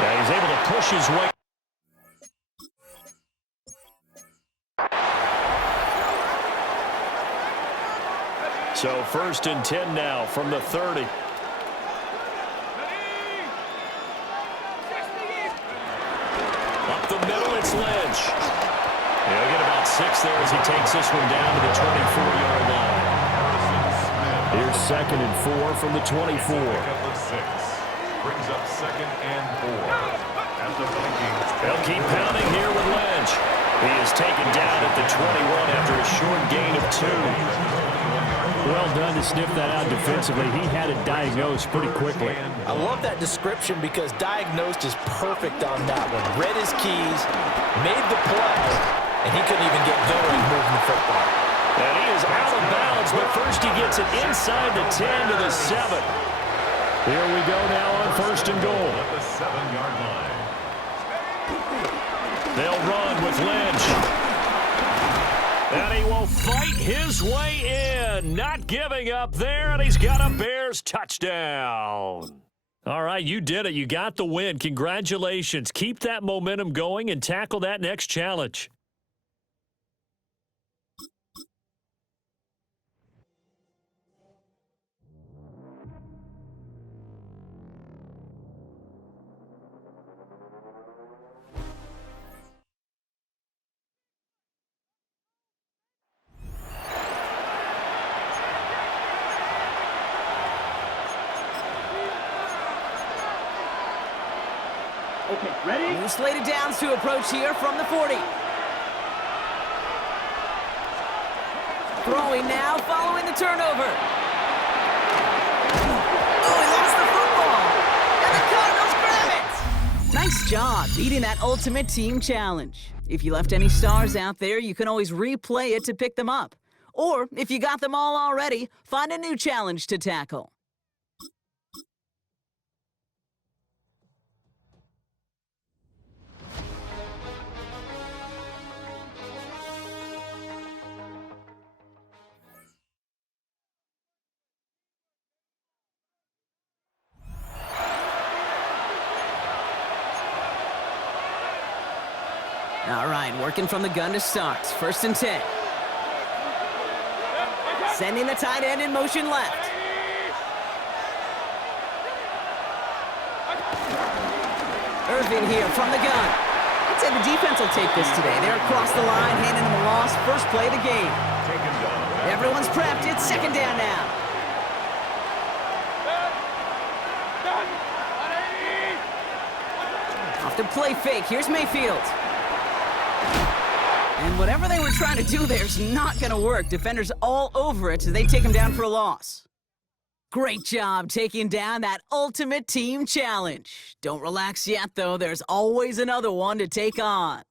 Yeah, he's able to push his way. So 1st and 10 now from the 30. Up the middle, it's Lynch. He'll get about 6 there as he takes this one down to the 24-yard line. Here's 2nd and 4 from the 24. Brings up 2nd and 4. At the Vikings. They'll keep pounding here with Lynch. He is taken down at the 21 after a short gain of 2. Well done to sniff that out defensively. He had it diagnosed pretty quickly. I love that description because diagnosed is perfect on that one. Read his keys, made the play, and he couldn't even get going moving the football. And he is out of bounds, but first he gets it inside the 10 to the 7. Here we go now on 1st and goal. At the 7-yard line. They'll run with Lynch. And he will fight his way in. Not giving up there, and he's got a Bears touchdown. All right, you did it. You got the win. Congratulations. Keep that momentum going and tackle that next challenge. Okay, ready? New slated downs to approach here from the 40. Throwing now, following the turnover. Oh, he lost the football. And the Cardinals grab it. Nice job beating that ultimate team challenge. If you left any stars out there, you can always replay it to pick them up. Or, if you got them all already, find a new challenge to tackle. All right, working from the gun to start. 1st and 10. Sending the tight end in motion left. Irving here from the gun. I'd say the defense will take this today. They're across the line, handing them a loss. First play of the game. Everyone's prepped. It's 2nd down now. Off the play fake. Here's Mayfield. And whatever they were trying to do there is not going to work. Defenders all over it, so they take him down for a loss. Great job taking down that ultimate team challenge. Don't relax yet, though. There's always another one to take on.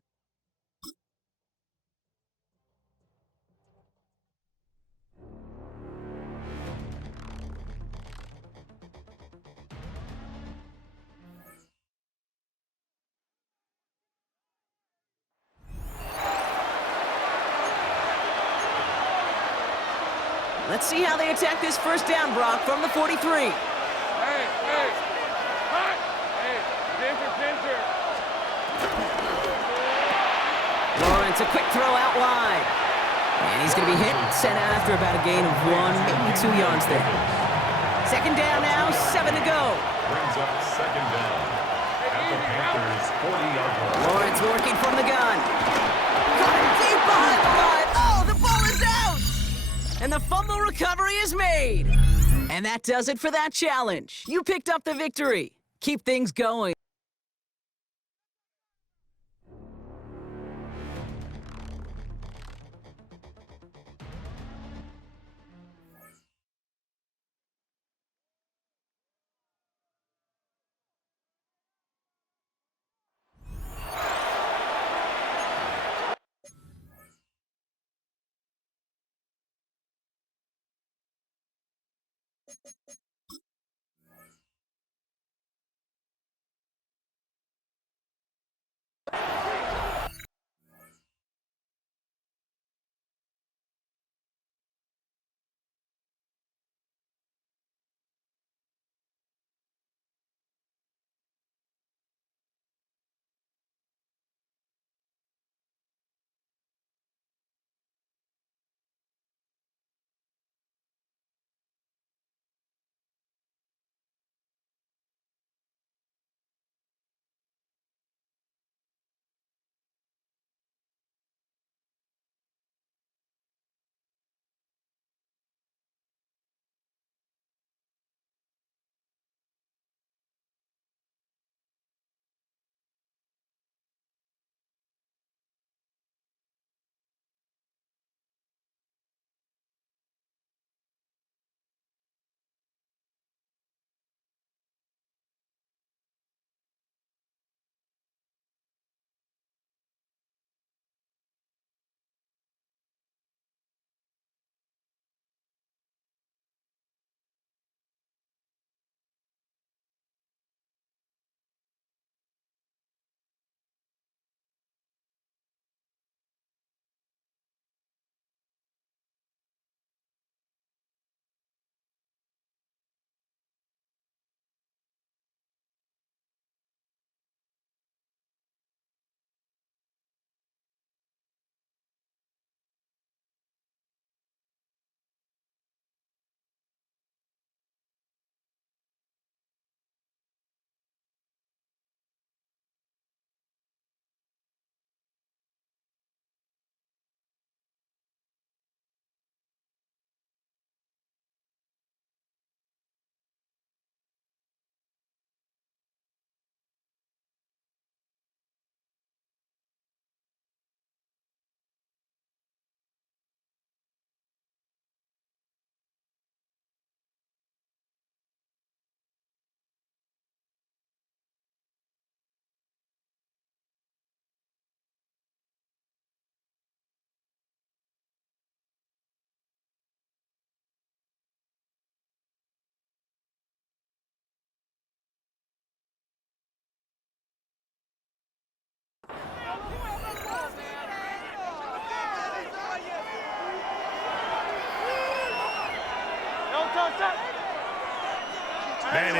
Let's see how they attack this 1st down, Brock, from the 43. Hey, hot! Hey, pincher. Lawrence, a quick throw out wide. And he's going to be hit, sent out after about a gain of 1, maybe 2 yards there. 2nd down now, 7 to go. Brings up 2nd down at the Panthers' 40-yard line. Lawrence working from the gun. Caught it deep behind the line. Oh, the ball is out! And the fumble recovery is made. And that does it for that challenge. You picked up the victory. Keep things going.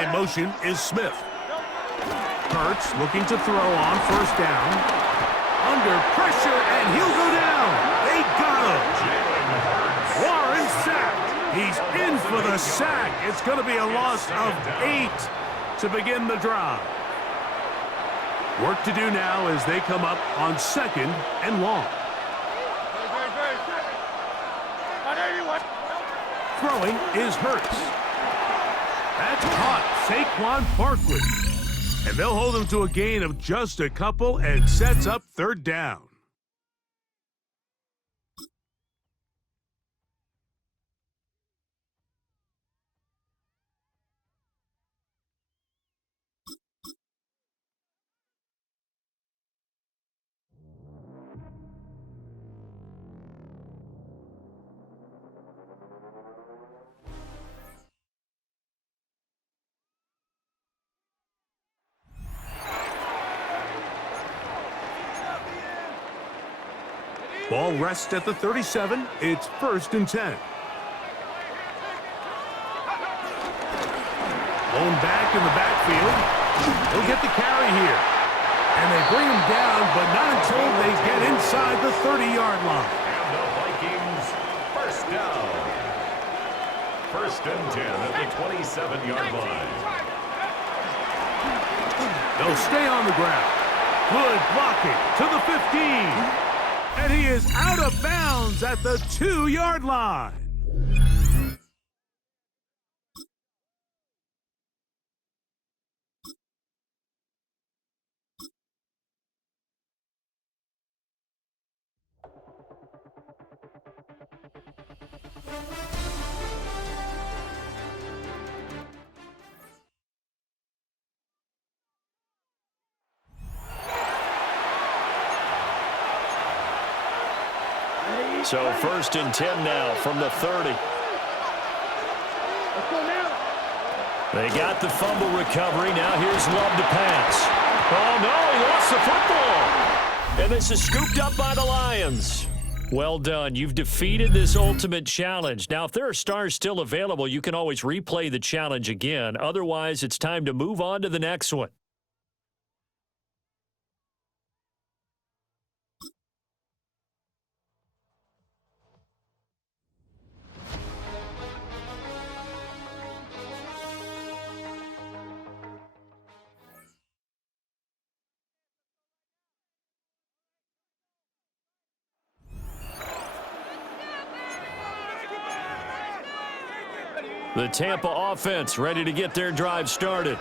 In motion is Smith. Hurts looking to throw on first down. Under pressure, and he'll go down. They got him. Warren sacked. He's in for the sack. It's going to be a loss of 8 to begin the drive. Work to do now as they come up on 2nd and long. Throwing is Hurts. That's caught. Saquon Barkley. And they'll hold him to a gain of just a couple and sets up 3rd down. Ball rests at the 37. It's 1st and 10. Blown back in the backfield. He'll get the carry here. And they bring him down, but not until they get inside the 30-yard line. And the Vikings, 1st down. 1st and 10 at the 27-yard line. They'll stay on the ground. Good blocking to the 15. And he is out of bounds at the 2-yard line. So 1st and 10 now from the 30. They got the fumble recovery. Now here's Love to pass. Oh, no, he lost the football. And this is scooped up by the Lions. Well done. You've defeated this ultimate challenge. Now, if there are stars still available, you can always replay the challenge again. Otherwise, it's time to move on to the next one. The Tampa offense ready to get their drive started.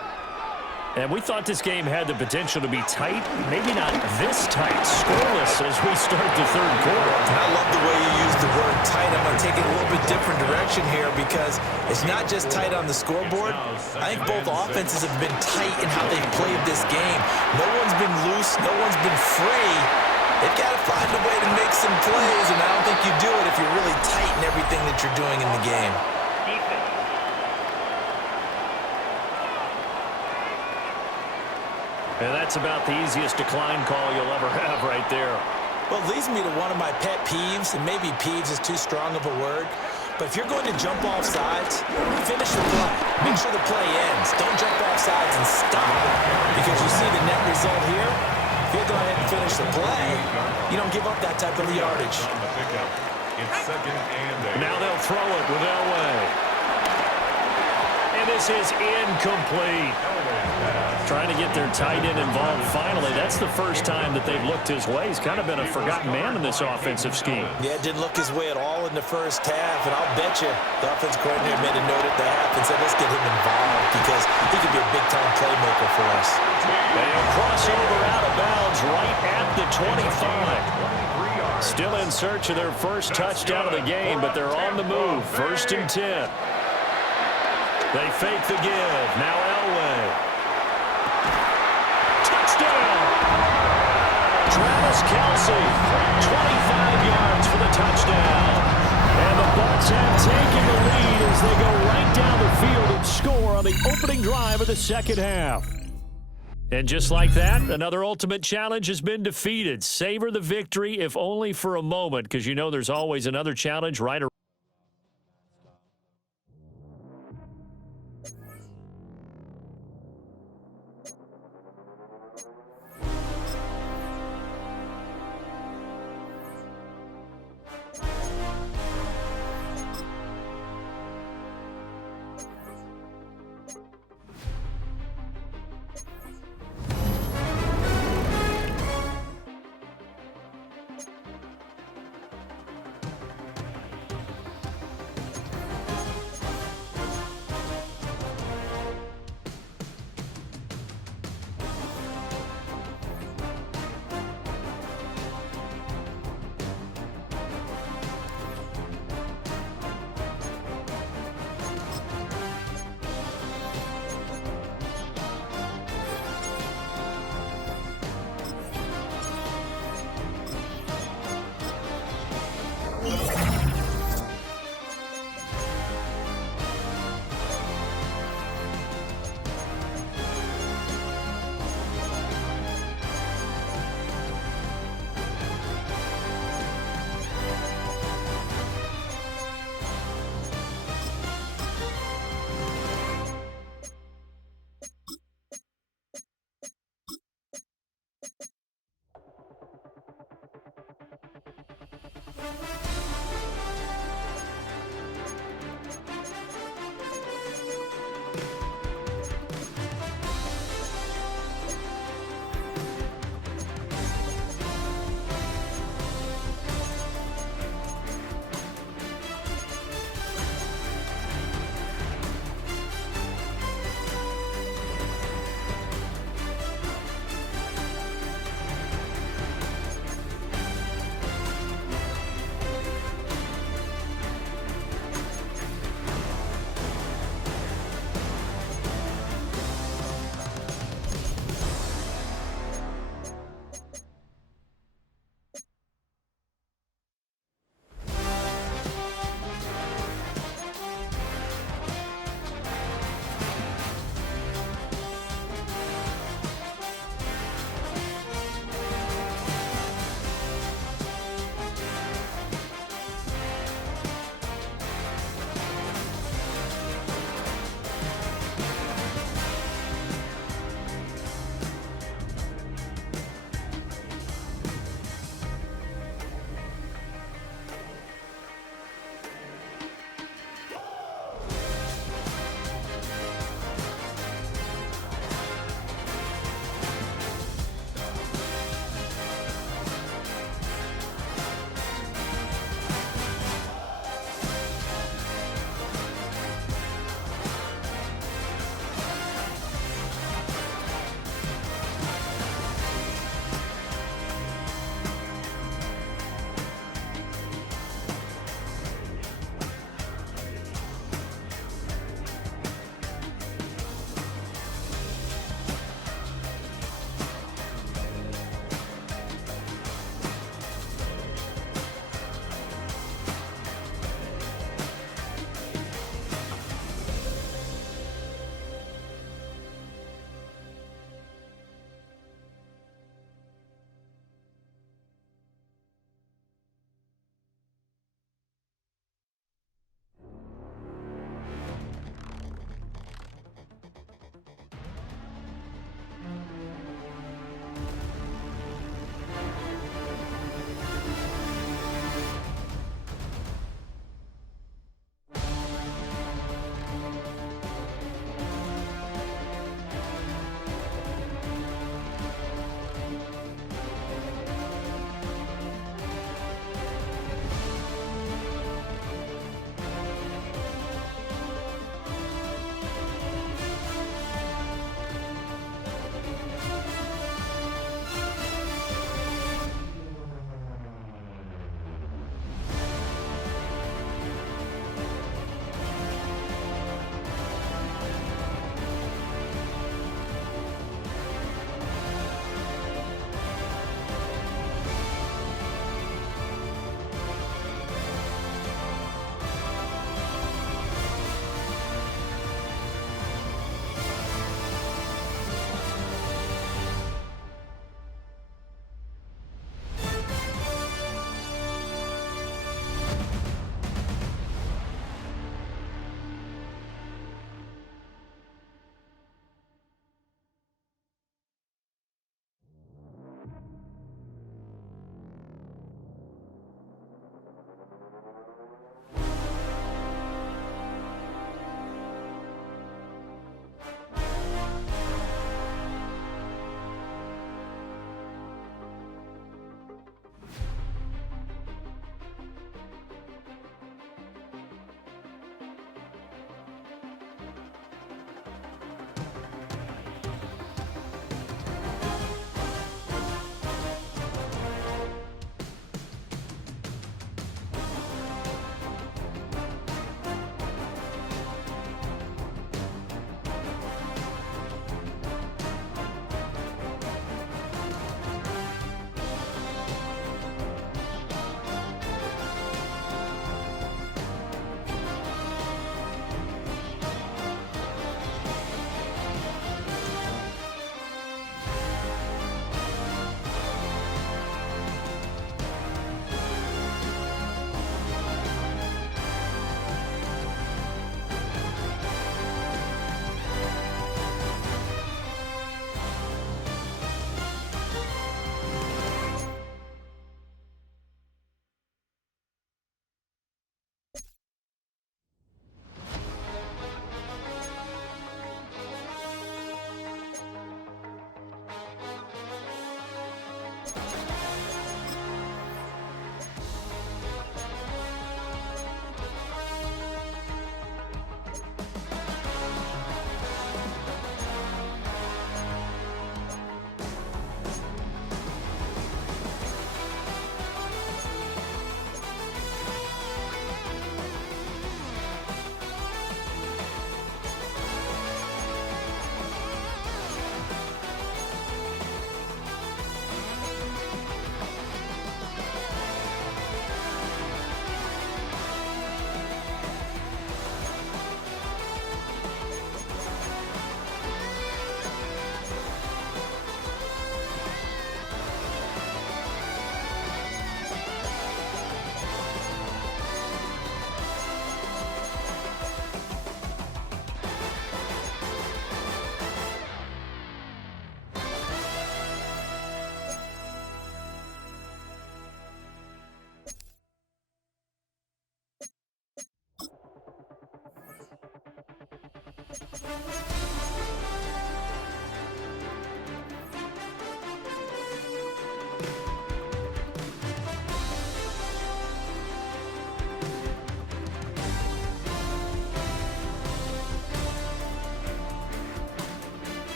And we thought this game had the potential to be tight. Maybe not this tight. Scoreless as we start the 3rd quarter. And I love the way you use the word tight. I'm going to take it a little bit different direction here because it's not just tight on the scoreboard. I think both offenses have been tight in how they've played this game. No one's been loose. No one's been free. They've got to find a way to make some plays, and I don't think you do it if you're really tight in everything that you're doing in the game. And that's about the easiest decline call you'll ever have right there. Well, it leads me to one of my pet peeves, and maybe peeves is too strong of a word, but if you're going to jump off sides, finish the play. Make sure the play ends. Don't jump off sides and stop, because you see the net result here. If you go ahead and finish the play, you don't give up that type of yardage. It's 2nd and 8. Now they'll throw it with Elway. And this is incomplete. Trying to get their tight end involved finally. That's the first time that they've looked his way. He's kind of been a forgotten man in this offensive scheme. Yeah, didn't look his way at all in the first half, and I'll bet you the offense coordinator made a note at the half and said, let's get him involved because he could be a big-time playmaker for us. They'll cross over out of bounds right at the 25. Still in search of their first touchdown of the game, but they're on the move. 1st and 10. They fake the give. Now Elway. Travis Kelce, 25 yards for the touchdown. And the Bucs have taken the lead as they go right down the field and score on the opening drive of the 2nd half. And just like that, another ultimate challenge has been defeated. Savor the victory, if only for a moment, because you know there's always another challenge right around.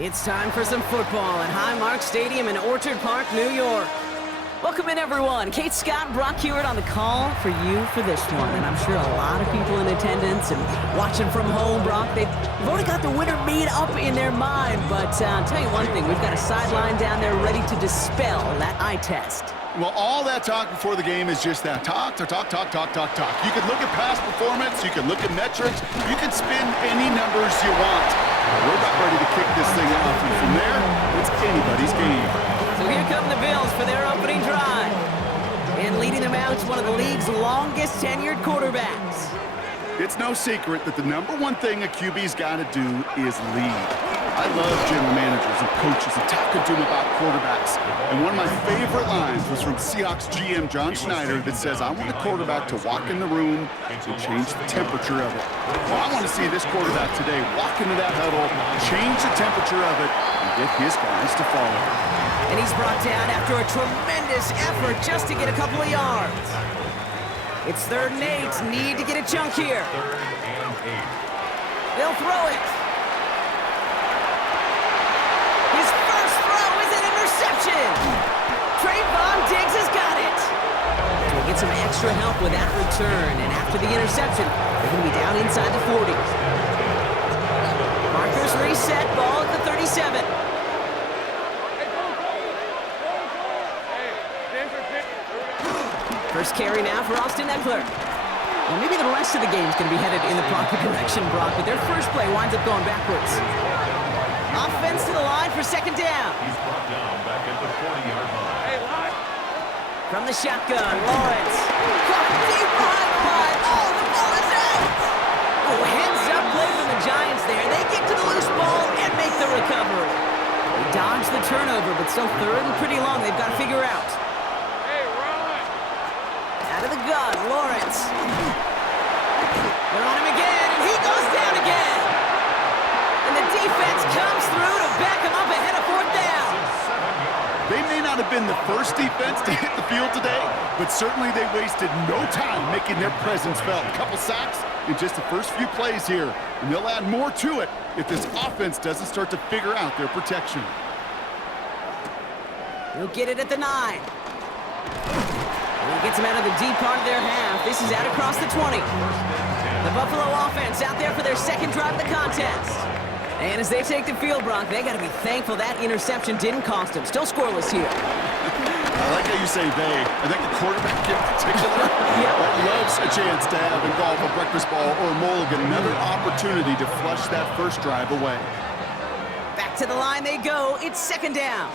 It's time for some football at Highmark Stadium in Orchard Park, New York. Welcome in, everyone. Kate Scott, Brock Hewitt on the call for you for this one. And I'm sure a lot of people in attendance and watching from home, Brock, they've already got the winner made up in their mind. But I'll tell you one thing, we've got a sideline down there ready to dispel that eye test. Well, all that talk before the game is just that. Talk. You can look at past performance. You can look at metrics. You can spin any numbers you want. We're about ready to kick this thing off, and from there, it's anybody's game. So here come the Bills for their opening drive. And leading them out is one of the league's longest tenured quarterbacks. It's no secret that the number one thing a QB's got to do is lead. I love general managers and coaches and talking to them about quarterbacks. And one of my favorite lines was from Seahawks GM John Schneider that says, I want a quarterback to walk in the room and change the temperature of it. Well, I want to see this quarterback today walk into that huddle, change the temperature of it, and get his guys to follow. And he's brought down after a tremendous effort just to get a couple of yards. It's 3rd and 8. Need to get a chunk here. 3rd and 8. They'll throw it. His first throw is an interception. Trayvon Diggs has got it. We'll get some extra help with that return. And after the interception, they're going to be down inside the 40. Markers reset. Ball at the 37. First carry now for Austin Eckler. Well, maybe the rest of the game's going to be headed in the proper direction, Brock, but their first play winds up going backwards. Offense to the line for 2nd down. He's brought down back at the 40-yard line. From the shotgun, Lawrence. Caught deep behind the line. Oh, the ball is out! Oh, heads-up play from the Giants there. They get to the loose ball and make the recovery. They dodge the turnover, but still 3rd and pretty long. They've got to figure out. Out of the gun, Lawrence. They're on him again, and he goes down again. And the defense comes through to back him up ahead of 4th down. They may not have been the first defense to hit the field today, but certainly they wasted no time making their presence felt. A couple sacks in just the first few plays here, and they'll add more to it if this offense doesn't start to figure out their protection. He'll get it at the 9. He gets him out of the deep part of their half. This is out across the 20. The Buffalo offense out there for their 2nd drive of the contest. And as they take the field, Brock, they got to be thankful that interception didn't cost them. Still scoreless here. I like how you say they. I think the quarterback in particular loves a chance to have in golf a breakfast ball or a mulligan, another opportunity to flush that first drive away. Back to the line they go. It's second down.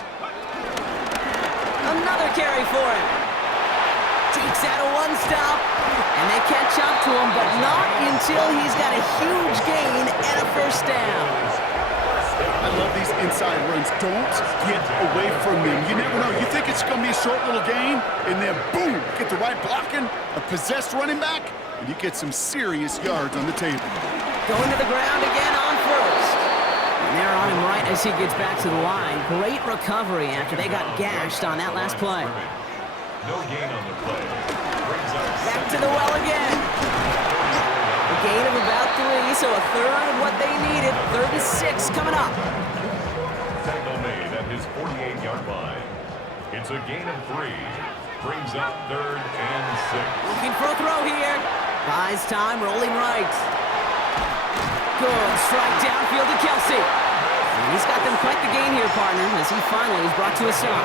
Another carry for him. Takes out a one-stop, and they catch up to him, but not until he's got a huge gain and a first down. I love these inside runs. Don't get away from them. You never know. You think it's going to be a short little gain, and then boom, get the right blocking, a possessed running back, and you get some serious yards on the table. Going to the ground again on first. And they're on him right as he gets back to the line. Great recovery after they got gashed on that last play. No gain on the play. Back to the well again. A gain of about 3, so a third of what they needed. 3rd and 6 coming up. Tackle made at his 48-yard line. It's a gain of 3. Brings up 3rd and 6. Looking for a throw here. Buys time, rolling right. Good strike downfield to Kelsey. And he's got them quite the gain here, partner, as he finally is brought to a stop.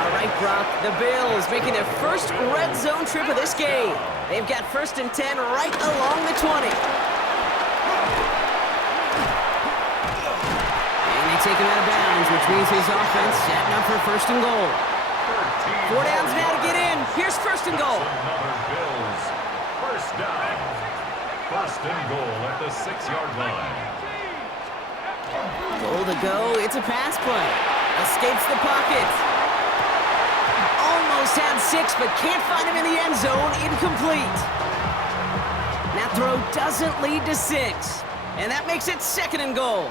All right, Brock, the Bills making their first red zone trip of this game. They've got 1st and 10 right along the 20. And they take him out of bounds, which means his offense setting up for 1st and goal. 4 downs now to get in. Here's 1st and goal. Another Bills. First down. 1st and goal at the 6-yard line. Goal to go. It's a pass play. Escapes the pocket. Almost had 6, but can't find him in the end zone. Incomplete. That throw doesn't lead to 6. And that makes it 2nd and goal.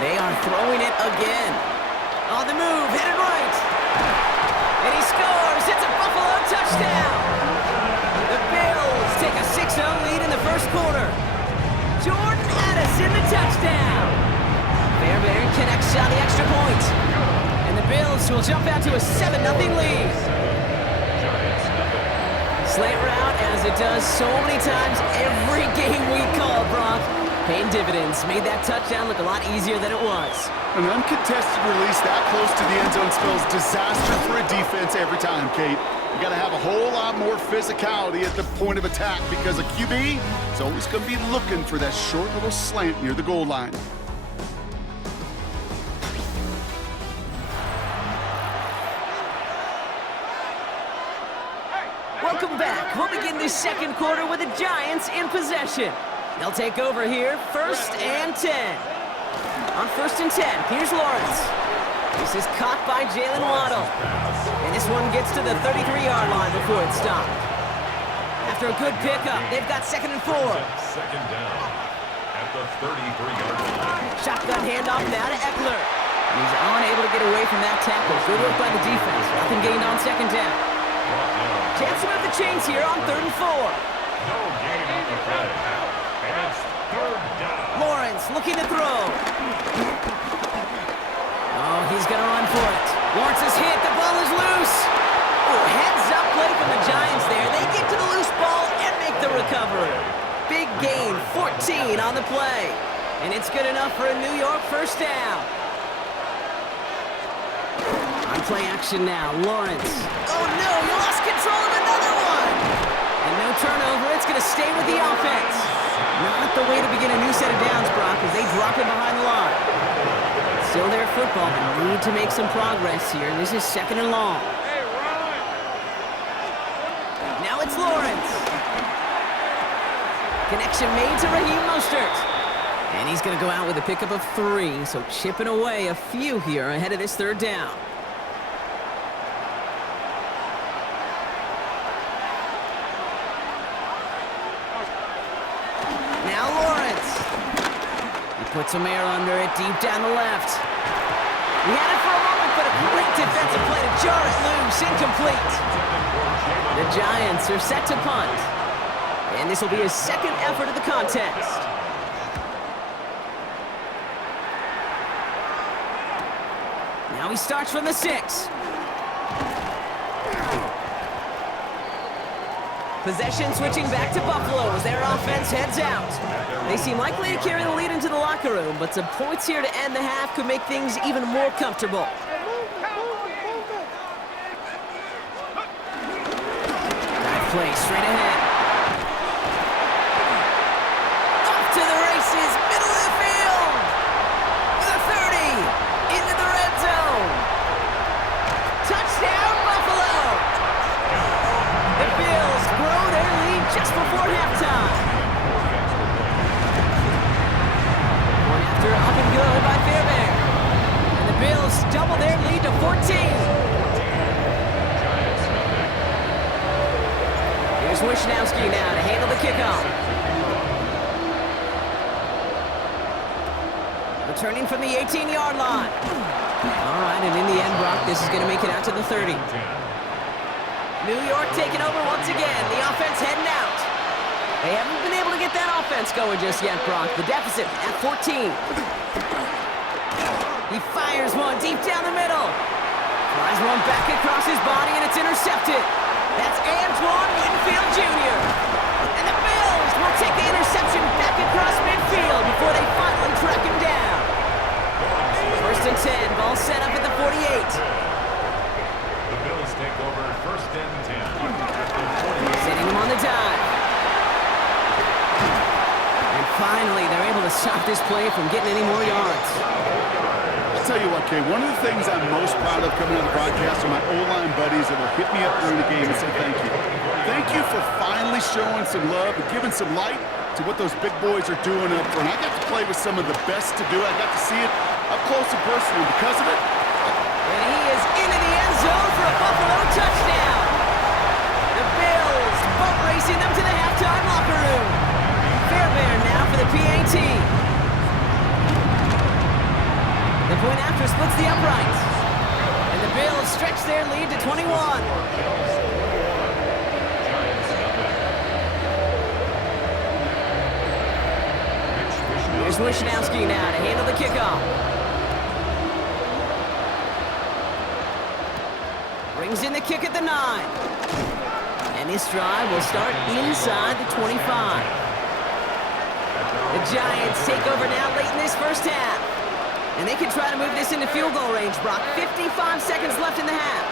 They are throwing it again. On the move, headed right. And he scores. It's a Buffalo touchdown. The Bills take a 6-0 lead in the 1st quarter. Jordan Addison the touchdown. Fairbairn connects on the extra point. And the Bills will jump out to a 7-0 lead. Slant route, as it does so many times every game we call, Brock. Paying dividends. Made that touchdown look a lot easier than it was. An uncontested release that close to the end zone spells disaster for a defense every time, Kate. You got to have a whole lot more physicality at the point of attack because a QB is always going to be looking for that short little slant near the goal line. Welcome back. We'll begin this 2nd quarter with the Giants in possession. They'll take over here, 1st and 10. On 1st and 10, here's Lawrence. This is caught by Jalen Waddle. And this one gets to the 33-yard line before it's stopped. After a good pickup, they've got 2nd and 4. 2nd down at the 33-yard line. Shotgun handoff now to Eckler. And he's unable to get away from that tackle. Good work by the defense. Nothing gained on 2nd down. Chance to move the chains here on 3rd and 4. No gain on the play. And it's 3rd down. Lawrence looking to throw. Oh, he's going to run for it. Lawrence is hit. The ball is loose. Oh, heads up play from the Giants there. They get to the loose ball and make the recovery. Big gain, 14 on the play. And it's good enough for a New York 1st down. On play action now, Lawrence. Oh no, he lost control of another one. And no turnover, it's going to stay with the offense. Not the way to begin a new set of downs, Brock, as they drop it behind the line. Still their football, but need to make some progress here. This is 2nd and long. Now it's Lawrence. Connection made to Raheem Mostert. And he's going to go out with a pickup of 3, so chipping away a few here ahead of this 3rd down. Now Lawrence. He puts some air under it deep down the left. He had it for a moment, but a great defensive play to jar it loose. Incomplete. The Giants are set to punt. And this will be his 2nd effort of the contest. Now he starts from the 6. Possession switching back to Buffalo as their offense heads out. They seem likely to carry the lead into the locker room, but some points here to end the half could make things even more comfortable. Dive play straight ahead. Off to the races, middle of the field. The 30, into the red zone. Touchdown, Buffalo! The Bills grow their lead just before halftime. One after up and good by Fairbairn. And the Bills double their lead to 14. Here's Wishnowski now to handle the kickoff. Returning from the 18-yard line. All right, and in the end, Brock, this is going to make it out to the 30. New York taking over once again. The offense heading out. They haven't been able to get that offense going just yet, Brock. The deficit at 14. He fires one deep down the middle. Flies one back across his body, and it's intercepted. That's Antoine Winfield Jr. And the Bills will take the interception back across midfield before they finally track him down. First and 10, ball set up at the 48. Take over first and 10. Setting him on the dive. And finally, they're able to stop this play from getting any more yards. I'll tell you what, Kay, one of the things I'm most proud of coming out of the broadcast are my O-line buddies that will hit me up during the game and say thank you. Thank you for finally showing some love and giving some light to what those big boys are doing up front. I got to play with some of the best to do it. I got to see it up close and personal. Because of it, and he is into the end zone for a Buffalo touchdown. The Bills boat racing them to the halftime locker room. Fairbairn now for the PAT. The point after splits the uprights. And the Bills stretch their lead to 21. Here's Wishnowski now to handle the kickoff. Brings in the kick at the 9. And this drive will start inside the 25. The Giants take over now late in this first half. And they can try to move this into field goal range, Brock. 55 seconds left in the half.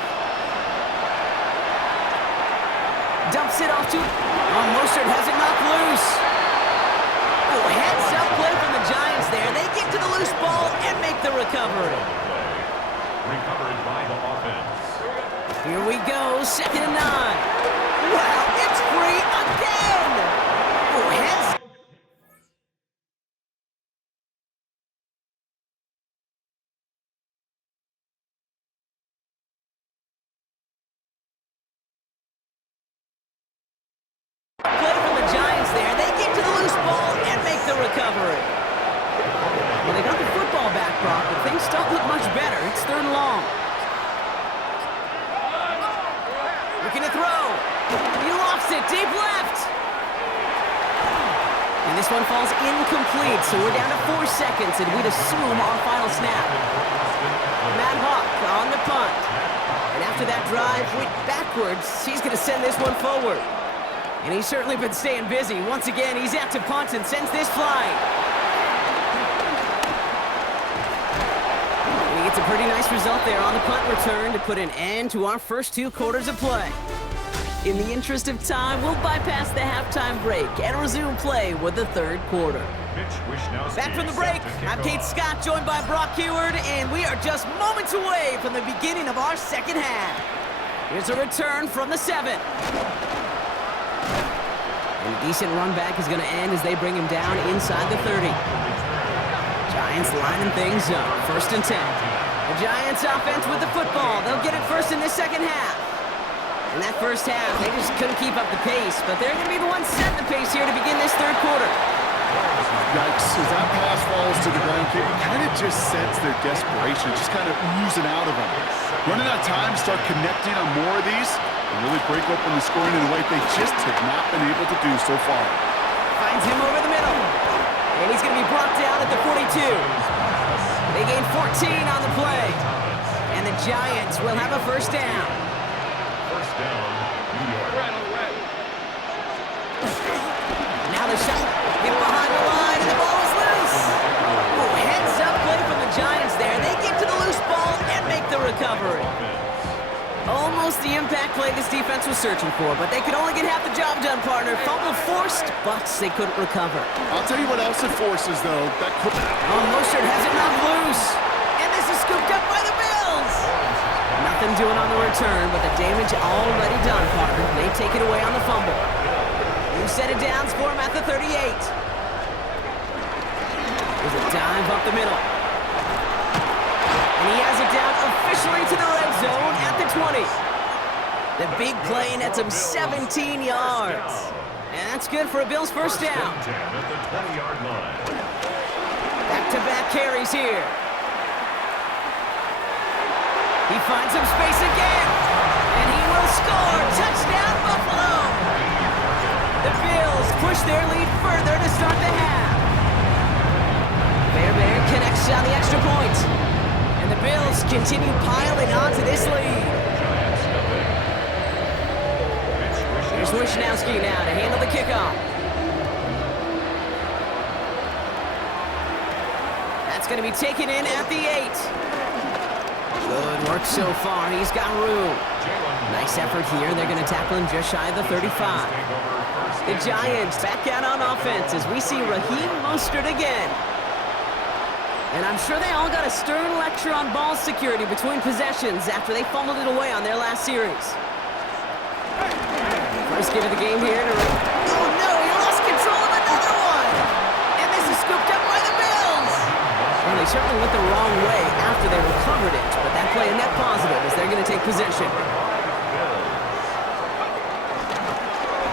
Dumps it off to... Oh, Mostert has it knocked loose. Oh, heads-up play from the Giants there. They get to the loose ball and make the recovery. Recovered by the offense. Here we go, second and 9. Wow, it's free again! Oh, heads. Play from the Giants there. They get to the loose ball and make the recovery. Well, they got the football back, Brock, but things don't look much better. It's third and long. Looking to throw. He lofts it deep left. And this one falls incomplete, so we're down to 4 seconds, and we'd assume our final snap. Matt Hawk on the punt. And after that drive went backwards, he's going to send this one forward. And he's certainly been staying busy. Once again, he's out to punt and sends this flying. And he gets a pretty nice result there on the punt return to put an end to our first 2 quarters of play. In the interest of time, we'll bypass the halftime break and resume play with the third quarter. Back from the break, I'm Kate Scott, joined by Brock Heward, and we are just moments away from the beginning of our second half. Here's a return from the 7. And a decent run back is going to end as they bring him down inside the 30. Giants lining things up. First and 10. The Giants offense with the football. They'll get it first in this second half. In that first half, they just couldn't keep up the pace, but they're going to be the ones setting the pace here to begin this third quarter. Yikes, as that pass falls to the ground, you kind of just sense their desperation, just kind of oozing out of them. Running out of time, start connecting on more of these, and really break open the scoring in a way they just have not been able to do so far. Finds him over the middle, and he's going to be brought down at the 42. They gain 14 on the play, and the Giants will have a first down. First down, New York. almost the impact play this defense was searching for, but they could only get half the job done, partner. Fumble forced, but they couldn't recover. I'll tell you what else it forces, though. Oh, Mostert has it knocked loose. And this is scooped up by the Bills. Nothing doing on the return, but the damage already done, partner. They take it away on the fumble. New set of downs for him at the 38. There's a dive up the middle. And he has it down officially to the red zone at the 20. The big play nets him 17 yards. And that's good for a Bills first down. At the 20-yard line. Back-to-back carries here. He finds some space again. And he will score. Touchdown, Buffalo. The Bills push their lead further to start the half. Bear connects on the extra point. And the Bills continue piling onto this lead. Here's Wishnowski now to handle the kickoff. That's going to be taken in at the 8. Good work so far. He's got room. Nice effort here. They're going to tackle him just shy of the 35. The Giants back out on offense as we see Raheem Mostert again. And I'm sure they all got a stern lecture on ball security between possessions after they fumbled it away on their last series. First give of the game here to... Oh no, he lost control of another one! And this is scooped up by the Bills! Well, they certainly went the wrong way after they recovered it, but that play a net positive as they're going to take possession.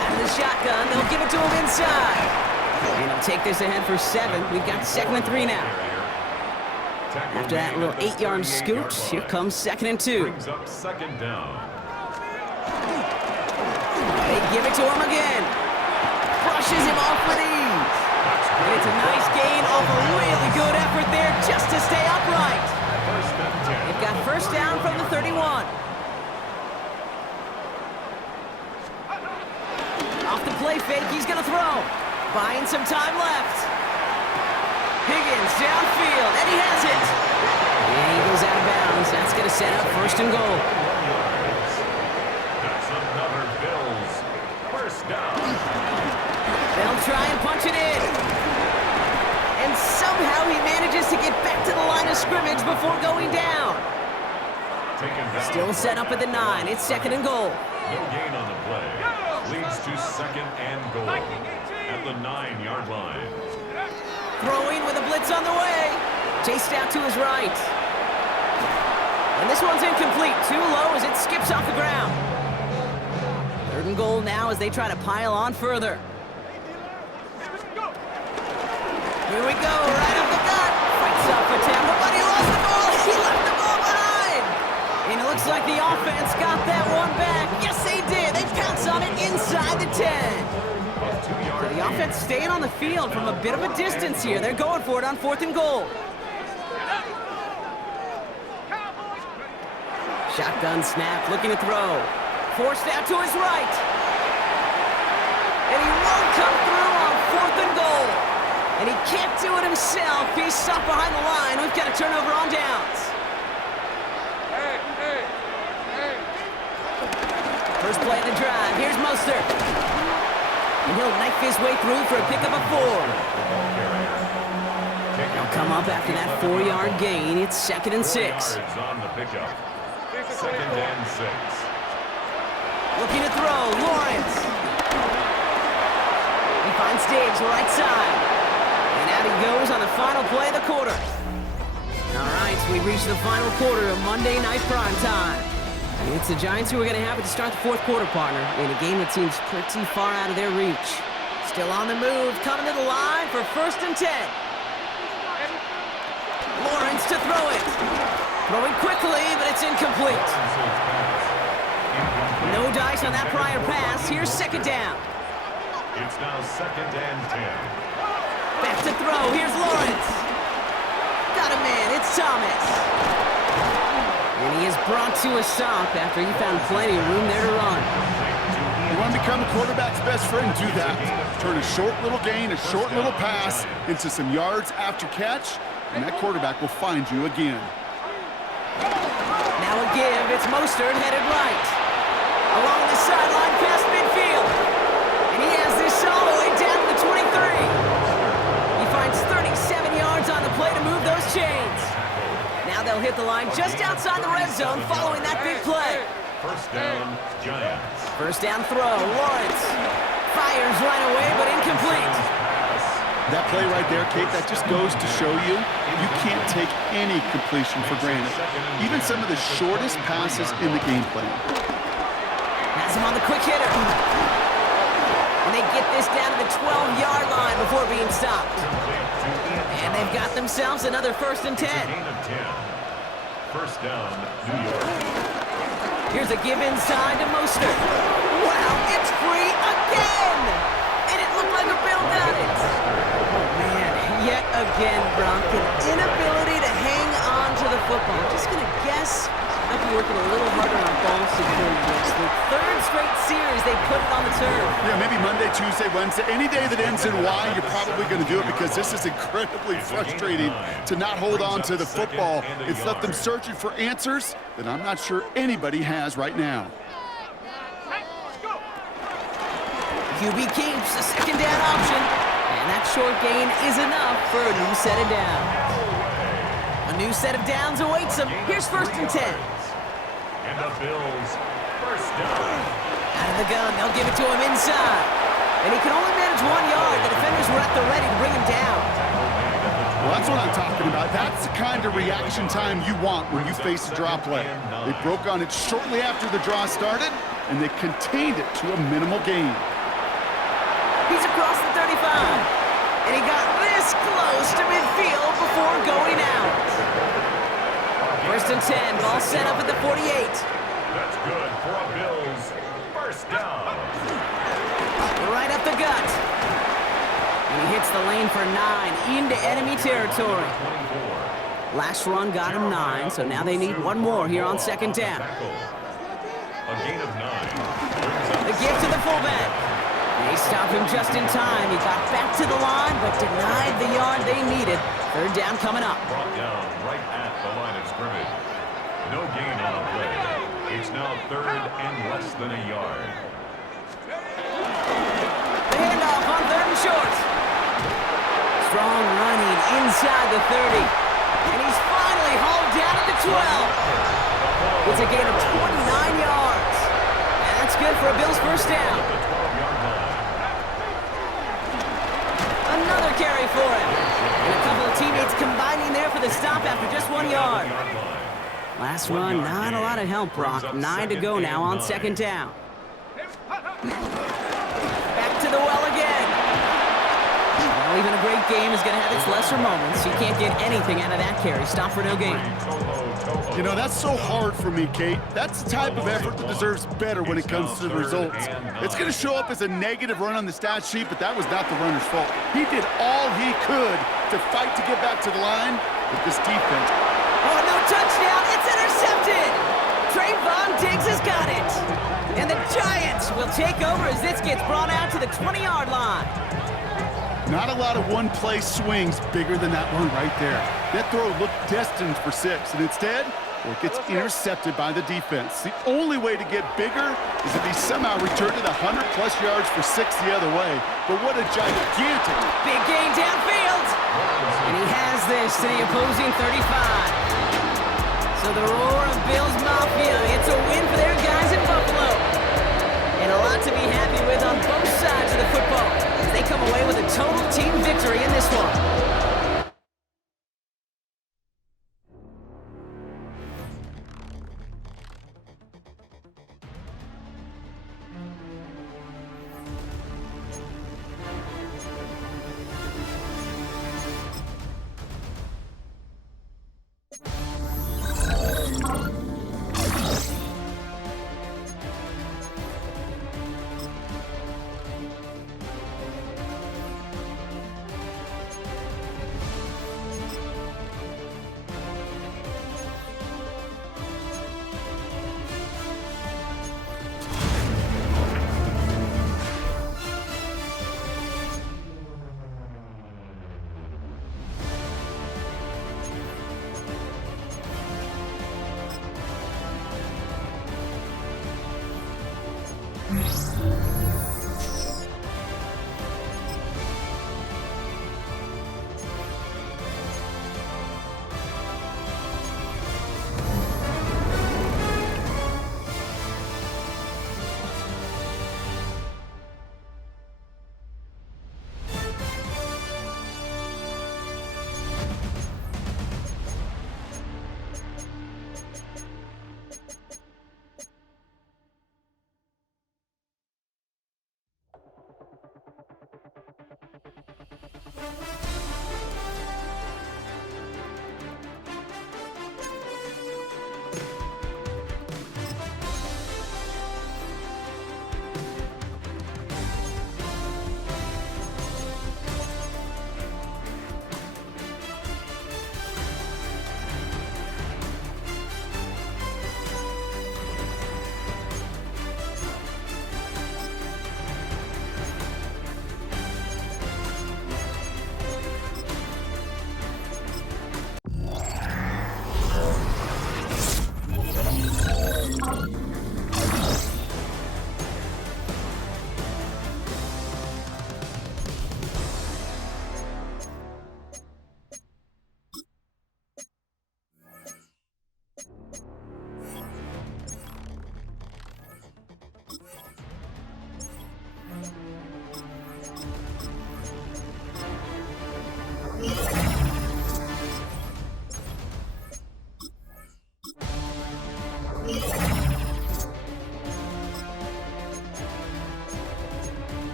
Out of the shotgun, they'll give it to him inside. And he'll take this ahead for 7. We've got 2nd and 3 now. After that little 8-yard scoot, here comes 2nd and 2. Brings up 2nd down. They give it to him again. Brushes him off with ease. And it's a nice gain off a really good effort there just to stay upright. They've got first down from the 31. Off the play fake, he's going to throw. Buying some time left. Higgins downfield, and he has it. And he goes out of bounds. That's going to set up 1st and goal. That's another Bills first down. They'll try and punch it in. And somehow he manages to get back to the line of scrimmage before going down. Still set up at the 9. It's 2nd and goal. No gain on the play. Leads to 2nd and goal at the 9-yard line. Throwing with a blitz on the way. Chased out to his right. And this one's incomplete. Too low as it skips off the ground. 3rd and goal now as they try to pile on further. Here we go, right up the gut. Fights up for Tampa, but he lost the ball. He left the ball behind. And it looks like the offense got that one back. Yes, they did. They pounce on it inside the 10. So the offense staying on the field from a bit of a distance here. They're going for it on 4th and goal. Shotgun snap, looking to throw. Forced out to his right. And he won't come through on 4th and goal. And he can't do it himself. He's stopped behind the line. We've got a turnover on downs. First play of the drive. Here's Mostert. And he'll knife his way through for a pickup of 4. He'll come up after that 4-yard gain. It's 2nd and 6. On the pickup. 2nd and 6. Looking to throw. Lawrence. He finds Diggs right side. And out he goes on the final play of the quarter. All right, so we reached the final quarter of Monday Night Primetime. It's the Giants who are going to have it to start the 4th quarter, partner, in a game that seems pretty far out of their reach. Still on the move, coming to the line for 1st and 10. Lawrence to throw it. Throwing quickly, but it's incomplete. No dice on that prior pass. Here's 2nd down. It's now 2nd and 10. Back to throw. Here's Lawrence. Got a man. It's Thomas. And he is brought to a stop after he found plenty of room there to run. You want to become a quarterback's best friend, do that. Turn a short little gain, a short little pass into some yards after catch, and that quarterback will find you again. Now a give. It's Mostert headed right. Along the sideline past midfield. And he has this all the way down to the 23. He finds 37 yards on the play to move those chains. Now they'll hit the line just outside the red zone following that big play. First down, Giants. First down throw, Lawrence. Fires right away, but incomplete. That play right there, Kate, that just goes to show you, you can't take any completion for granted. Even some of the shortest passes in the game plan. Has him on the quick hitter. And they get this down to the 12-yard line before being stopped. And they've got themselves another 1st and 10. First down, New York. Here's a give inside to Mostert. Wow, it's free again! And it looked like a Bill got it. Man, yet again, Bronk, an inability to hang on to the football. I'm just going to guess might be working a little harder on ball security. It's the 3rd straight series they put it on the turf. Yeah, maybe Monday, Tuesday, Wednesday. Any day that ends in Y, you're probably going to do it because this is incredibly frustrating to not hold on to the football. It's left them searching for answers that I'm not sure anybody has right now. QB keeps a 2nd down option, and that short gain is enough for a new set of downs. A new set of downs awaits them. Here's 1st and 10. And the Bills, first down. Out of the gun, they'll give it to him inside. And he can only manage 1 yard. The defenders were at the ready to bring him down. Well, that's what I'm talking about. That's the kind of reaction time you want when you face a draw play. They broke on it shortly after the draw started, and they contained it to a minimal gain. He's across the 35. And he got this close to midfield before going out. 1st and 10, ball set up at the 48. That's good for a Bills first down. Right up the gut. And he hits the lane for 9 into enemy territory. Last run got him 9, so now they need 1 more here on 2nd down. A gain of 9. The give to the fullback. They stopped him just in time. He got back to the line, but denied the yard they needed. 3rd down coming up. Brought down right at the line of scrimmage. No gain on the play. It's now 3rd and less than a yard. The handoff on 3rd and short. Strong running inside the 30. And he's finally hauled down at the 12. It's a gain of 29 yards. And that's good for a Bills first down. Another carry for him. And a couple of teammates combining there for the stop after just 1 yard. Last run, not a lot of help, Brock. 9 to go now on 2nd down. Back to the well again. Well, even a great game is going to have its lesser moments. You can't get anything out of that carry. Stop for no gain. You know, that's so hard for me, Kate. That's the type of effort that deserves better when it comes to the results. It's going to show up as a negative run on the stat sheet, but that was not the runner's fault. He did all he could to fight to get back to the line with this defense. Oh, no touchdown. It's intercepted. Trayvon Diggs has got it. And the Giants will take over as this gets brought out to the 20-yard line. Not a lot of one-play swings bigger than that one right there. That throw looked destined for 6, and instead, well, it gets intercepted by the defense. The only way to get bigger is if he somehow returned it 100-plus yards for 6 the other way. But what a gigantic... Big gain downfield. And he has this to the opposing 35. So the roar of Bills Mafia, it's a win for their guys in Buffalo. And a lot to be happy with on both sides of the football. They come away with a total team victory in this one.